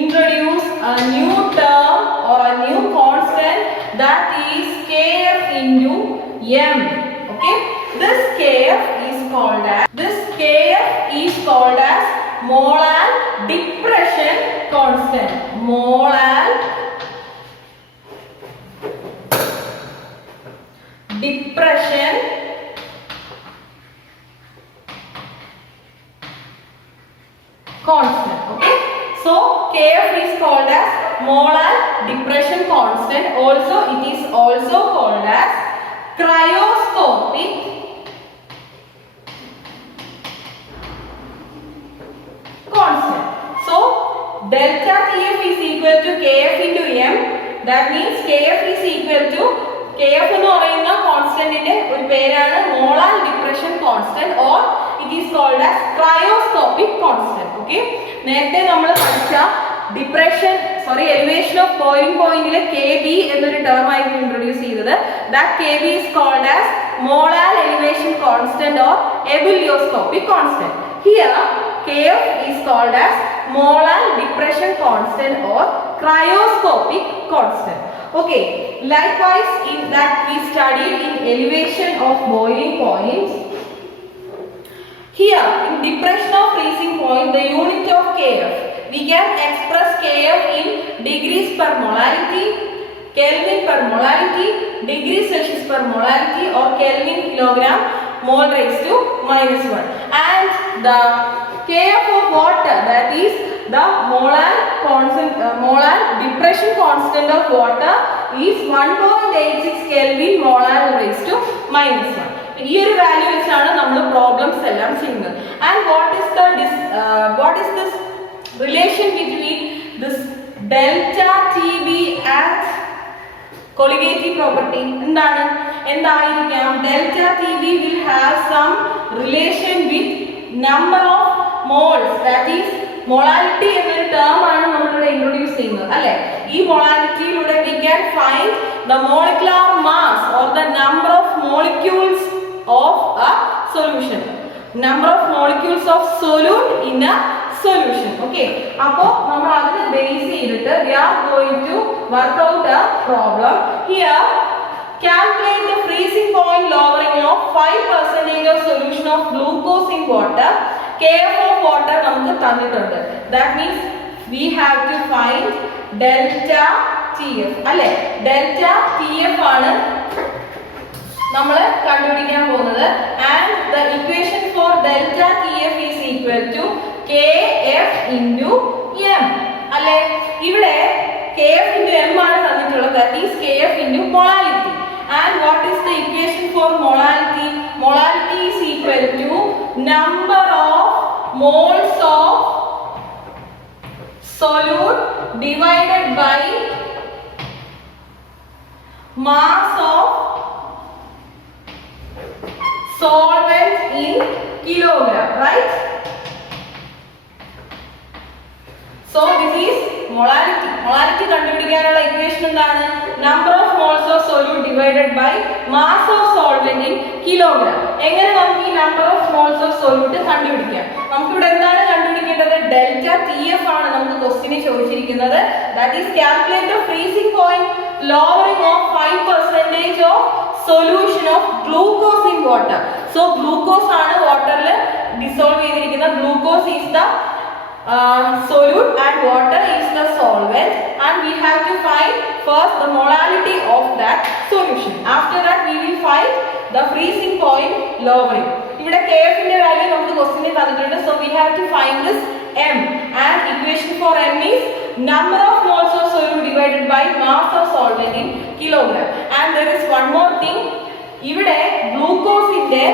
introduce a new term or a new constant, that is Kf into m. Okay, this Kf is called as molar depression constant. Molar depression constant. Okay, so Kf is called as molar depression constant. Also it is also called as cryoscopic constant. So delta Tf is equal to Kf into m. That means Kf is equal to Kf എന്ന് പറയുന്ന കോൺസ്റ്റന്റിന്റെ ഒരു പേരാണ് molar depression constant, or it is called as cryoscopic constant. Okay, നേരത്തെ നമ്മൾ പഠിച്ച elevation of boiling point ലെ Kb എന്നൊരു ടേം ആയിരുന്നു ഇൻട്രോഡ്യൂസ് ചെയ്തത്. That Kb is called as molar elevation constant or ebullioscopic constant. Here Kf is called as molar depression constant or cryoscopic constant. Okay, likewise in that we studied in elevation of boiling point. Here in depression of freezing point, the unit of Kf, we can express Kf in degrees per molarity, Kelvin per molarity, degrees Celsius per molarity, or Kelvin kilogram mole raised to -1. And the Kf of water, that is the molar depression constant of water, is 1.86 Kelvin molar raised to -1. ഈ ഒരു വാല്യൂ വെച്ചാണ് നമ്മൾ പ്രോബ്ലംസ് എല്ലാം ചെയ്യുന്നത്. And what is this relation between this delta Tb and colligative property? എന്തായിരിക്കാം? delta Tb will have some relation with number of moles, that is molarity എന്നൊരു ടേം ആണ് നമ്മൾ ഇവിടെ ഇൻട്രോഡ്യൂസ് ചെയ്യുന്നത് അല്ലേ? ഈ molarity-യിലൂടെ we can find the molecular mass or the number of molecules of a solution, number of molecules of solute in a solution. Okay, appo nammal adine base cheyidittu we are going to work out a problem. Here calculate the freezing point lowering of 5% of solution of glucose in water. Kf of water namukku tannittundu. That means we have to find delta Tf alle. Delta Tf aanu നമ്മൾ കണ്ടുപിടിക്കാൻ പോകുന്നത്. And the equation for delta Tf is equal to Kf into m അല്ലേ? ഇവിടെ Kf into m ആണ് തന്നിട്ടുള്ളത്, that is Kf into molarity. And what is the equation for molarity? Molarity is equal to number of moles of solute divided by mass of solvent in kilogram, right? So this is molarity. Molarity കണ്ടുപിടിക്കാനുള്ള ഇക്വേഷൻ എന്താണ്? Number of moles of solute divided by mass of solvent in kilogram. എങ്ങനെ നമുക്ക് ഈ number of moles of solute കണ്ടുപിടിക്കാം? നമുക്ക് ഇവിടെ എന്താണ് കണ്ടുപിടിക്കേണ്ടത്? ഡെൽറ്റ TF ആണ് നമുക്ക് ക്വസ്റ്റ്യനിൽ ചോദിച്ചിരിക്കുന്നത്. That is calculate the freezing point lowering of 5% of solution of glucose in water. So glucose ആണ് വാട്ടറിൽ ഡിസോൾവ് ചെയ്തിരിക്കുന്നത്. Glucose is the solute and water is the solvent, and we have to find first the molality of that solution. After that we will find the freezing point lowering. ഇവിടെ kf ന്റെ വാല്യൂ നമുക്ക് ക്വസ്റ്റ്യനിൽ തന്നിട്ടുണ്ട്. So we have to find this m, and equation for m is number of moles of solute divided by mass of solvent in kilogram. And there is one more thing. ഇവിടെ ഗ്ലൂക്കോസിന്റെ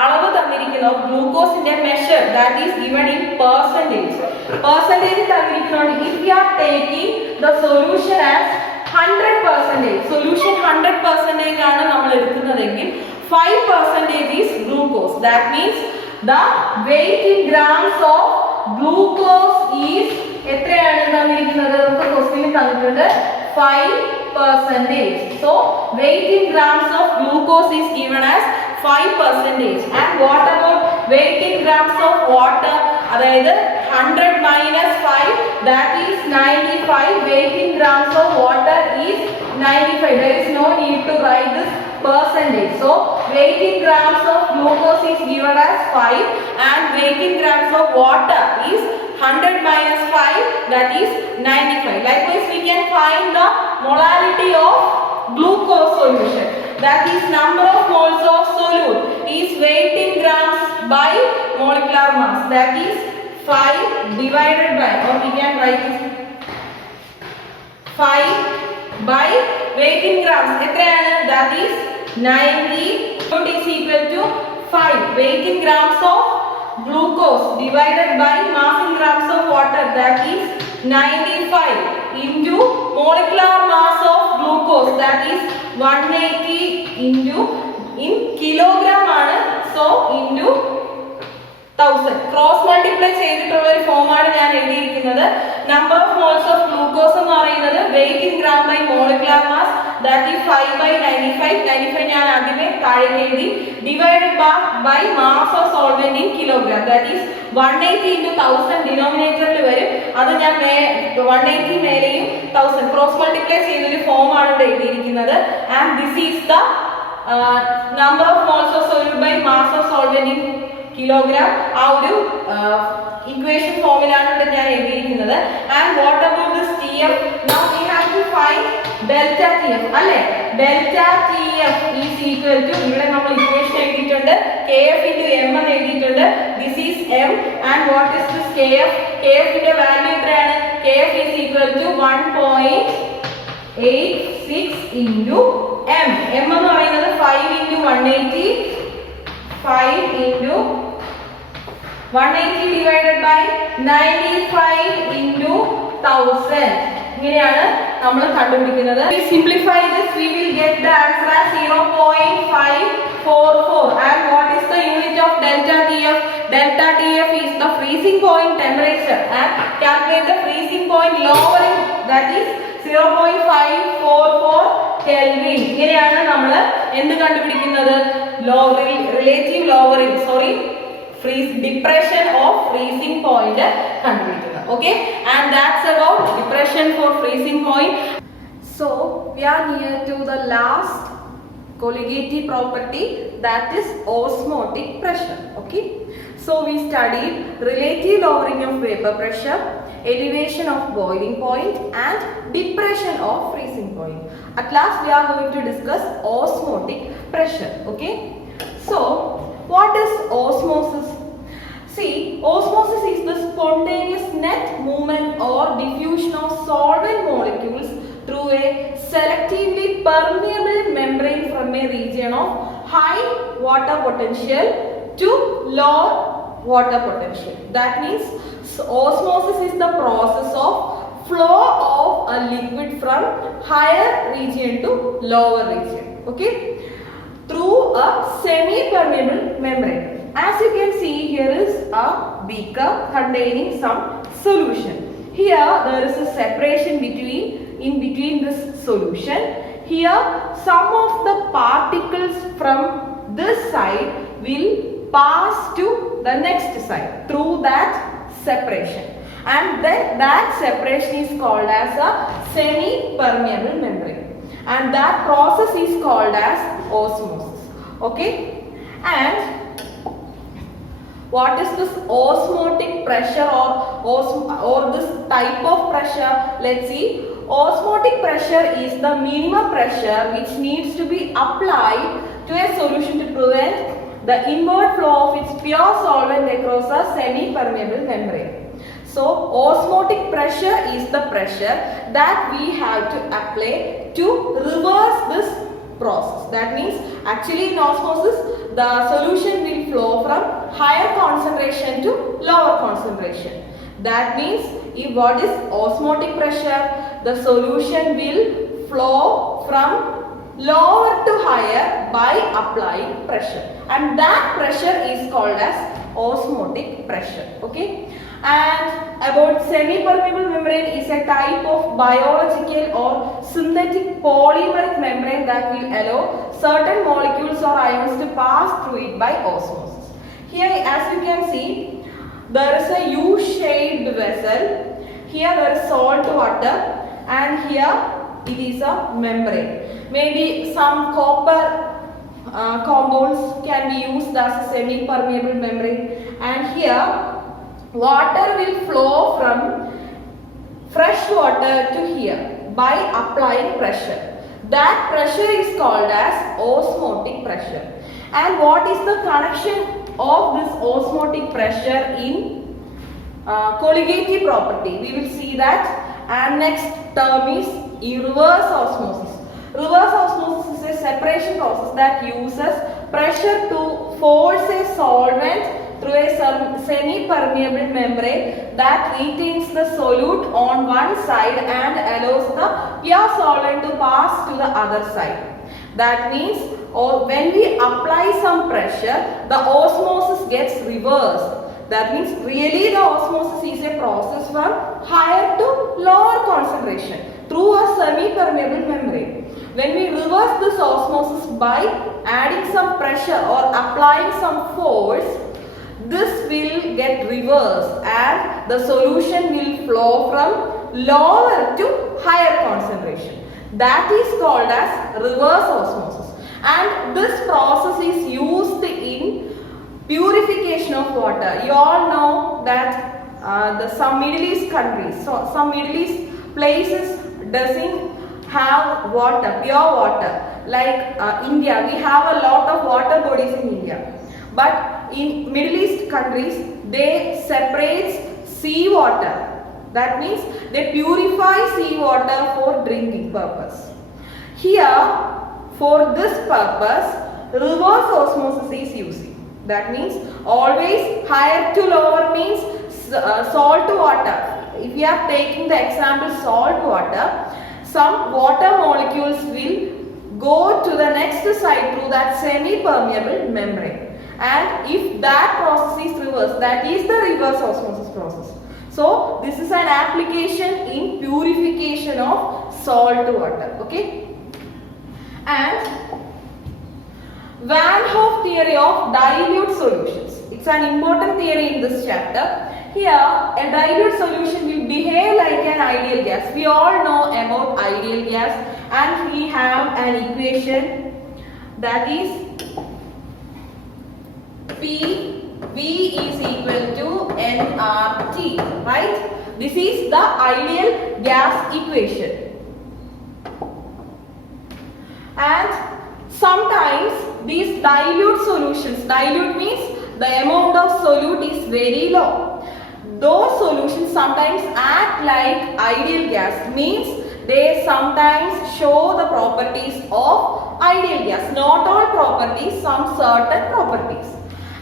അളവ് തന്നിരിക്കുന്നു. ഗ്ലൂക്കോസിന്റെ measure that is given in percentage. Percentage തന്നിരിക്കുന്നു. If you are taking the solution as 100%, solution 100% ആണ് നമ്മൾ എടുക്കുന്നതെങ്കിൽ 5% is glucose. That means the weight in grams of glucose is എത്രയാണ് തന്നിരിക്കുന്നത്? നമുക്ക് ക്വസ്റ്റ്യനിൽ തന്നിട്ടുണ്ട് 5%. So weight in grams of glucose is given as 5%. And what about weight in grams of water? അതായത് 100 minus 5, that is 95. Weight in grams of water is 95. There is no need to write this percentage. So weight in grams of glucose is given as 5, and weight in grams of water is 100 minus 5, that is 95. Likewise we can find the molality of glucose solution. That is number of moles of solute is weight in grams by molecular mass. That is 5 divided by, or we can write this 5 by weight in grams. That is 90. Solute is equal to 5. Weight in grams of glucose divided by mass in grams of water. That is 95 into molecular mass of glucose. That is 180 into in kilogram ആണ്. So into 1000. Cross multiply ചെയ്തിട്ടുള്ള ഒരു ഫോം ആണ് ഞാൻ എഴുതിയിരിക്കുന്നത്. Number of moles of glucose എന്ന് പറയുന്നത് weight in gram by molecular mass, that is 5 by 95. 95 ഞാൻ ആദ്യമേ താഴേക്ക് എഴുതി. Divided by mass of solvent in kilogram. That is 180 into 1000 ഡിനോമിനേറ്ററിൽ വരും. അത് ഞാൻ 180 മേലെയും 1000 ക്രോസ് മൾട്ടിപ്ലൈ ചെയ്തൊരു ഫോം ആണ് ഇവിടെ എഴുതിയിരിക്കുന്നത്. And this is the number of moles of solute by mass of solvent in kilogram. ആ ഒരു ഇക്വേഷൻ ഫോമിലാണ് ഇവിടെ ഞാൻ എഴുതിയിരിക്കുന്നത്. And what about this TF? Now we have to find delta TF. അല്ലേ? Delta TF is equal to, ഇവിടെ നമ്മൾ ഇക്വേഷൻ എഴുതിയിട്ടുണ്ട്, KF into M എന്ന് എഴുതിയിട്ടുണ്ട്. This is M, and what is this KF? KF ന്റെ വാല്യൂ എത്രയാണ്? KF is equal to 1.86 into M. M എന്ന് പറയുന്നത് 5 into 180, 5 into 180 divided by 95 into 1000. ഇങ്ങനെയാണ് നമ്മൾ കണ്ടുപിടിക്കുന്നത്. We simplify this, we will get the answer as 0.544. And what is the unit of delta TF? Delta TF is the freezing point temperature, and calculate the freezing point lowering, that is 0.544 Kelvin. ഇങ്ങനെയാണ് നമ്മൾ എന്ത് കണ്ടുപിടിക്കുന്നത്? Relative lowering, depression of freezing point കണ്ടുപിടിക്കുന്നത്. Okay, and that's about depression for freezing point. So we are near to the last colligative property, that is osmotic pressure. Okay, so we studied relative lowering of vapor pressure, elevation of boiling point, and depression of freezing point. At last we are going to discuss osmotic pressure. Okay, so what is osmosis? See, osmosis is the spontaneous net movement or diffusion of solvent molecules through a selectively permeable membrane from a region of high water potential to low water potential. That means osmosis is the process of flow of a liquid from higher region to lower region, okay, through a semi-permeable membrane. As you can see, here is a beaker containing some solution. Here there is a separation in between this solution. Here some of the particles from this side will pass to the next side through that separation, and then that separation is called as a semi-permeable membrane, and that process is called as osmosis, okay. And what is this osmotic pressure or this type of pressure? Let's see. Osmotic pressure is the minimum pressure which needs to be applied to a solution to prevent the inward flow of its pure solvent across a semi-permeable membrane. So osmotic pressure is the pressure that we have to apply to reverse this process. That means actually in osmosis the solution will flow from higher concentration to lower concentration. That means if what is osmotic pressure, the solution will flow from lower to higher by applying pressure, and that pressure is called as osmotic pressure, okay. And about semi-permeable membrane is a type of biological or synthetic polymeric membrane that will allow certain molecules or ions to pass through it by osmosis. Here as you can see, there is a U-shaped vessel. Here there is salt water, and here it is a membrane. Maybe some copper compounds can be used as a semi-permeable membrane, and here water will flow from fresh water to here by applying pressure. That pressure is called as osmotic pressure. And what is the connection of this osmotic pressure in colligative property? We will see that. And next term is reverse osmosis. Reverse osmosis is a separation process that uses pressure to force a solvent through a semi-permeable membrane that retains the solute on one side and allows the pure solvent to pass to the other side. That means when we apply some pressure, the osmosis gets reversed. That means really the osmosis is a process from higher to lower concentration through a semi-permeable membrane. When we reverse this osmosis by adding some pressure or applying some force, this will get reversed and the solution will flow from lower to higher concentration. That is called as reverse osmosis, and this process is used in purification of water. You all know that some Middle East countries, so some Middle East places doesn't have water, pure water. Like India, we have a lot of water bodies in India. But in Middle East countries, they separate seawater. That means they purify seawater for drinking purpose. Here, for this purpose, reverse osmosis is using. That means always higher to lower means salt water. If you are taking the example salt water, some water molecules will go to the next side through that semi-permeable membrane. And if that process is reversed, that is the reverse osmosis process. So this is an application in purification of salt water, okay. And Van Hoff theory of dilute solutions. It's an important theory in this chapter. Here, a dilute solution will behave like an ideal gas. We all know about ideal gas, and we have an equation that is PV is equal to nRT, right? This is the ideal gas equation. And sometimes these dilute solutions, dilute means the amount of solute is very low. Those solutions sometimes act like ideal gas, means they sometimes show the properties of ideal gas. Not all properties, some certain properties.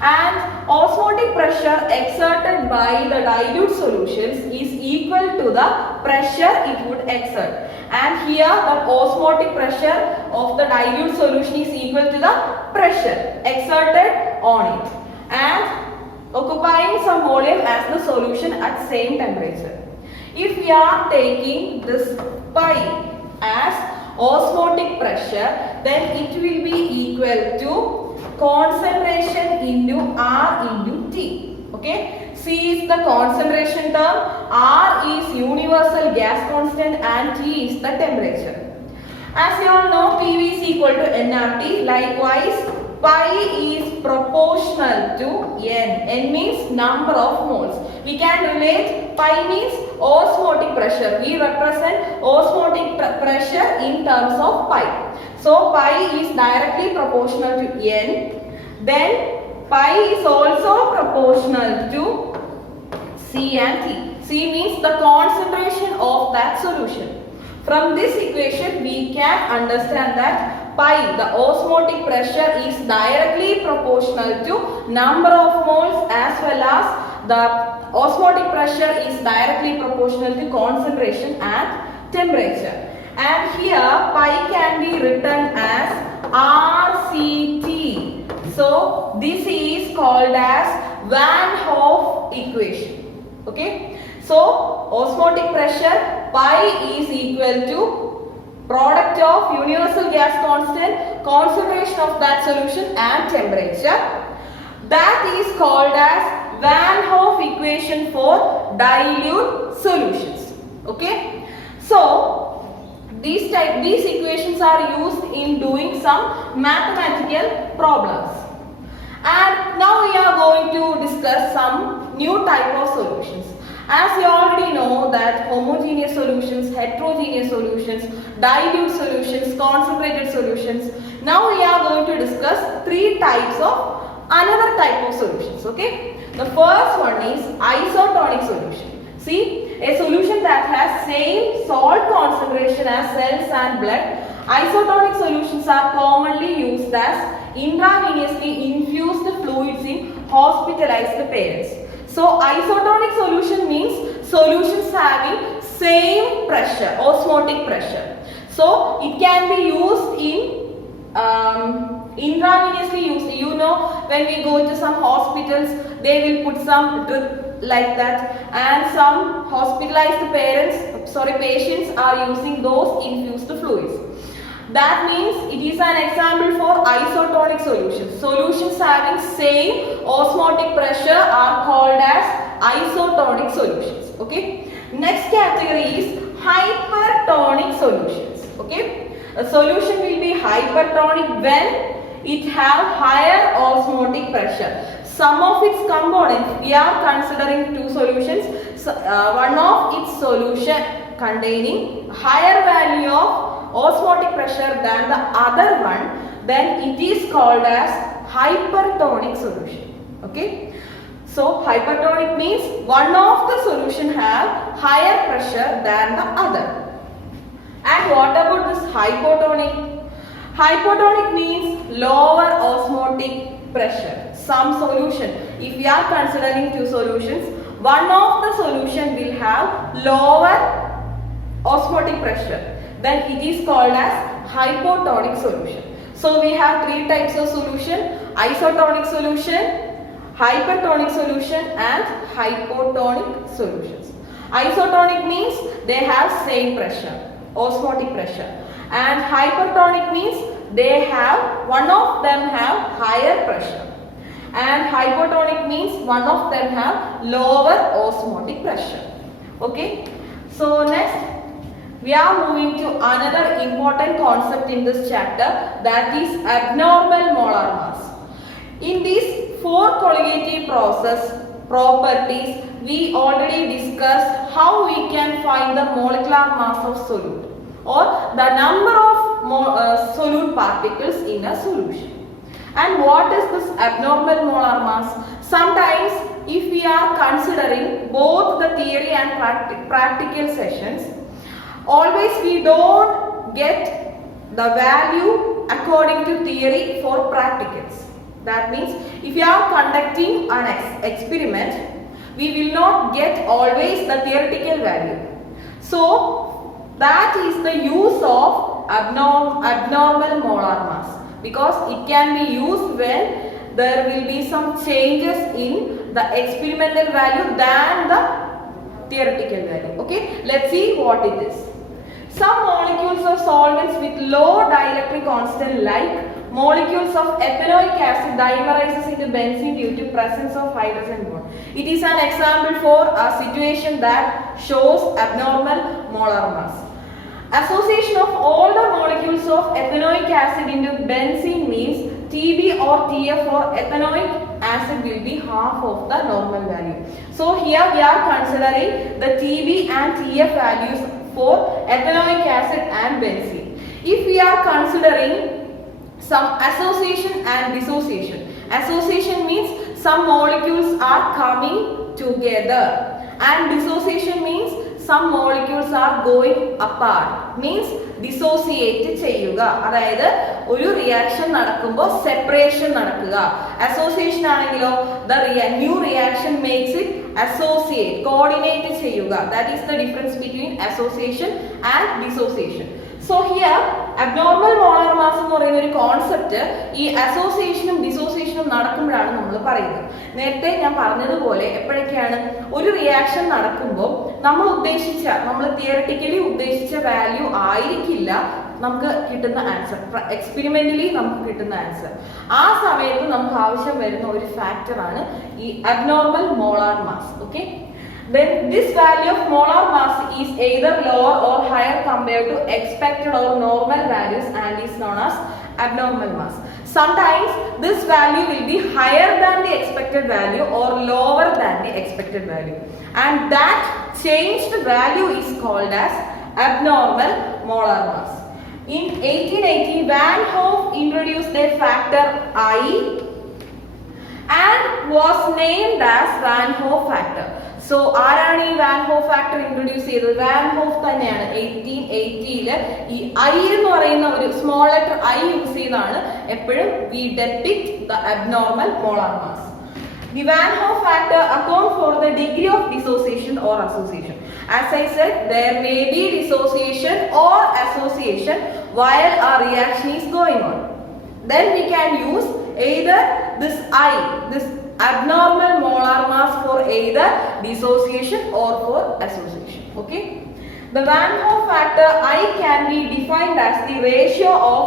and osmotic pressure exerted by the dilute solutions is equal to the pressure it would exert. And here the osmotic pressure of the dilute solution is equal to the pressure exerted on it and occupying some volume as the solution at same temperature. If we are taking this pi as osmotic pressure, then it will be equal to concentration into R into T. Okay, C is the concentration term, R is universal gas constant and T is the temperature. As you all know, PV is equal to nRT. Likewise, pi is proportional to N. N means number of moles. We can relate pi means osmotic pressure. We represent osmotic pressure in terms of pi. So pi is directly proportional to N. Then pi is also proportional to C and T. C means the concentration of that solution. From this equation we can understand that pi, the osmotic pressure, is directly proportional to number of moles as well as the osmotic pressure is directly proportional to concentration and temperature. And here pi can be written as RCT. So this is called as Van Hoff equation. Okay. So osmotic pressure pi is equal to product of universal gas constant, concentration of that solution and temperature. That is called as Van Hoff equation for dilute solutions. Okay. So these equations are used in doing some mathematical problems. And now we are going to discuss some new type of solutions. As you already know that homogeneous solutions, heterogeneous solutions, dilute solutions, concentrated solutions. Now we are going to discuss three types of another type of solutions. Okay. The first one is isotonic solution. See, a solution that has same salt concentration as cells and blood. Isotonic solutions are commonly used as intravenously infused fluids in hospitalized parents. So isotonic solution means solutions having same pressure, osmotic pressure. So it can be used in intravenously used. You know, when we go to some hospitals, they will put some drip like that, and some hospitalized patients are using those infused fluids. That means it is an example for isotonic solutions. Solutions having same osmotic pressure are called as isotonic solutions. Okay. Next category is hypertonic solutions. Okay. A solution will be hypertonic when it have higher osmotic pressure. Some of its components, we are considering two solutions. So, one of its solution containing higher value of osmotic pressure than the other one, then it is called as hypertonic solution. Okay. So hypertonic means one of the solution have higher pressure than the other. And what about this hypotonic? Hypotonic means lower osmotic pressure. Some solution, if we are considering two solutions, one of the solution will have lower osmotic pressure, then it is called as hypotonic solution. So we have three types of solution: isotonic solution, hypertonic solution and hypotonic solutions. Isotonic means they have same pressure, osmotic pressure, and hypertonic means they have, one of them have higher pressure, and hypotonic means one of them have lower osmotic pressure. Okay. So next we are moving to another important concept in this chapter, that is abnormal molar mass. In these four colligative process properties, we already discussed how we can find the molecular mass of solute or the number of solute particles in a solution. And what is this abnormal molar mass? Sometimes if we are considering both the theory and practical sessions, always we don't get the value according to theory for practicals. That means if you are conducting an experiment, we will not get always the theoretical value. So that is the use of abnormal molar mass, because it can be used when there will be some changes in the experimental value than the theoretical value. Okay, let's see what it is. Some molecules of solvents with low dielectric constant, like molecules of ethanoic acid, dimerizes into benzene due to presence of hydrogen bond. It is an example for a situation that shows abnormal molar mass. Association of all the molecules of ethanoic acid into benzene means Tb or Tf for ethanoic acid will be half of the normal value. So here we are considering the Tb and Tf values for ethanoic acid and benzene. If we are considering some association and dissociation. Association means some molecules are coming together, and dissociation means some molecules are going apart, means dissociate ചെയ്യുക, അതായത് ഒരു റിയാക്ഷൻ നടക്കുമ്പോൾ സെപ്പറേഷൻ നടക്കുക. അസോസിയേഷൻ ആണെങ്കിലോ the new reaction makes it associate, coordinate ചെയ്യുക. That is the difference between association and dissociation. So here abnormal molar mass എന്ന് പറയുന്ന ഒരു കോൺസെപ്റ്റ് ഈ അസോസിയേഷനും ഡിസോസിയേഷനും നടക്കുമ്പോഴാണ് നമ്മൾ പറയുന്നത്. നേരത്തെ ഞാൻ പറഞ്ഞതുപോലെ എപ്പോഴൊക്കെയാണ് ഒരു റിയാക്ഷൻ നടക്കുമ്പോൾ നമ്മൾ തിയററ്റിക്കലി ഉദ്ദേശിച്ച വാല്യൂ ആയിരിക്കില്ല നമുക്ക് കിട്ടുന്ന ആൻസർ, എക്സ്പെരിമെന്റലി നമുക്ക് കിട്ടുന്ന ആൻസർ. ആ സമയത്ത് നമുക്ക് ആവശ്യം വരുന്ന ഒരു ഫാക്ടറാണ് ഈ abnormal molar mass. Okay, then this value of molar mass is either lower or higher compared to expected or normal values and is known as abnormal mass. Sometimes this value will be higher than the expected value or lower than the expected value, and that changed value is called as abnormal molar mass. In 1880, Van Hoff introduced a factor I and was named as Van Hoff factor. So ആരാണ് ഈ van Hoff factor introduce ചെയ്തത്? Van Hoff തന്നെയാണ്. 1880 ഈ ഐ എന്ന് പറയുന്ന ഒരു small letter I use ചെയ്താണ് എപ്പോഴും we depict the abnormal molar mass. The Van Hoff factor account for the degree of dissociation or association. As I said, there may be dissociation or association while a reaction is going on. Then we can use either this I, this abnormal molar mass, for either dissociation or for association. Okay, the Van Hoff factor I can be defined as the ratio of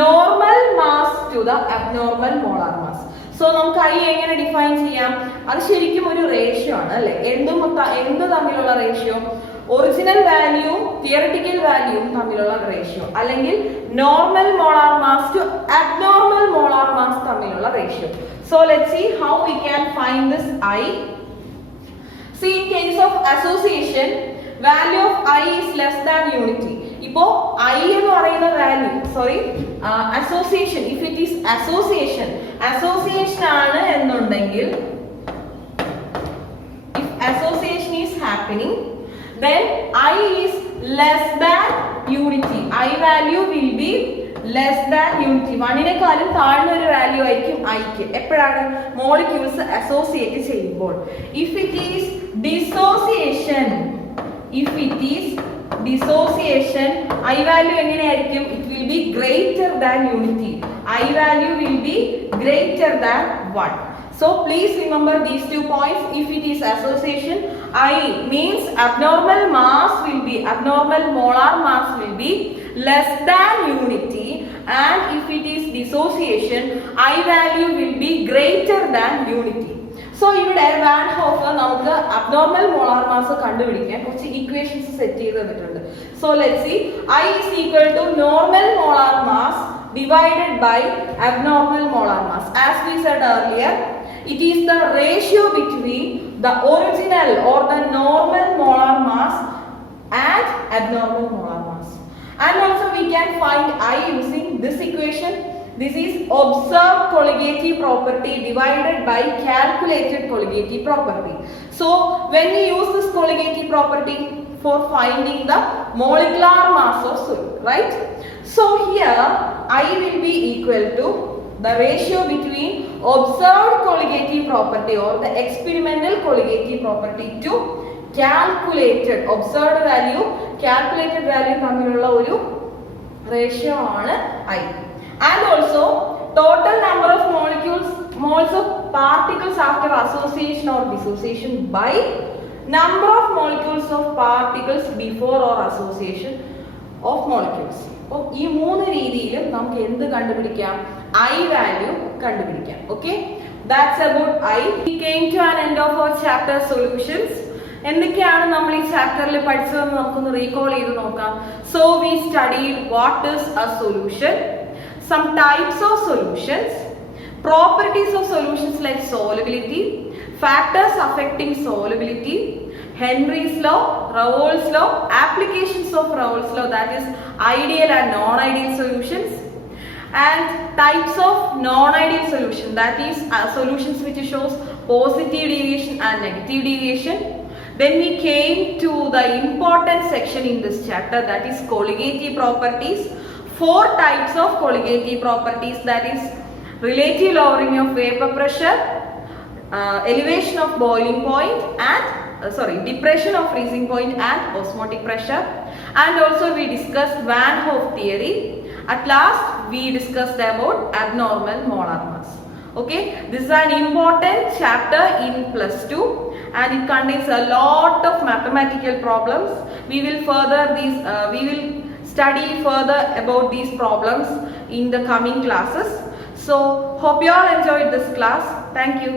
normal mass to the abnormal molar mass. So നമുക്ക് I എങ്ങനെ define ചെയ്യാം? അത് ശരിക്കും ഒരു ratio ആണ് അല്ലേ? എന്ത് തമ്മിലുള്ള റേഷ്യോ? ഒറിജിനൽ വാല്യൂവും തിയററ്റിക്കൽ വാല്യൂവും തമ്മിലുള്ള റേഷ്യോ, അല്ലെങ്കിൽ normal molar mass to abnormal molar mass തമ്മിലുള്ള ratio. So let's see how we can find this I. See, in case of association, value of I is less than unity. ഇപ്പോ I എന്ന് പറയുന്ന value, association, if it is association ആണ് എന്നുണ്ടെങ്കിൽ, if association is happening, then I is less than unity. I value will be less than unity. 1-നേക്കാളും താഴ്ന്ന ഒരു വാല്യൂ ആയിരിക്കും ഐക്ക് എപ്പോഴാണ് മോളിക്യൂൾസ് അസോസിയേറ്റ് ചെയ്യുമ്പോൾ. If it is dissociation, I value എങ്ങനെയായിരിക്കും? It will be greater than unity. I value will be greater than 1. So please remember these 2 points. If it is association, I means abnormal molar mass will be less than unity, and if it is dissociation, I value will be greater than unity. So ഇവിടെ van Hoff നമുക്ക് abnormal molar mass കണ്ടുപിടിക്കാൻ കുറച്ച് equations set ചെയ്ത് തന്നിട്ടുണ്ട്. So let's see, I is equal to normal molar mass divided by abnormal molar mass. As we said earlier, it is the ratio between the original or the normal molar mass and abnormal molar mass. And also we can find I using this equation. This is observed colligative property divided by calculated colligative property. So when we use this colligative property for finding the molecular mass of solute, right? So here I will be equal to the ratio between observed colligative property or the experimental colligative property to calculated observed value, calculated value തമ്മിലുള്ള ഒരു ratio ആണ് I. And also total number of moles of particles after association or dissociation by number of molecules of particles before or association of molecules. അപ്പോൾ ഈ മൂന്ന് രീതിയിലും നമുക്ക് എന്ത് കണ്ടുപിടിക്കാം? I value കണ്ടുപിടിക്കാം. Okay, that's about I. We came to an end of our chapter solutions. എന്തൊക്കെയാണ് നമ്മൾ ഈ ചാപ്റ്ററിൽ പഠിച്ചതെന്ന് നമുക്കൊന്ന് റീകോൾ ചെയ്ത് നോക്കാം. So we studied what is a solution, some types of solutions, properties of solutions like solubility, factors affecting solubility, Henry's law, Raoult's law, applications of Raoult's law, that is ideal and non-ideal solutions, and types of non-ideal solution, that is solutions which shows positive deviation and negative deviation. Then we came to the important section in this chapter, that is colligative properties. 4 types of colligative properties, that is relative lowering of vapor pressure, elevation of boiling point, and depression of freezing point and osmotic pressure. And also we discussed Van Hoff theory. At last we discussed about abnormal molar mass. Okay, this is an important chapter in +2 and it contains a lot of mathematical problems. We will study further about these problems in the coming classes. So hope you all enjoyed this class. Thank you.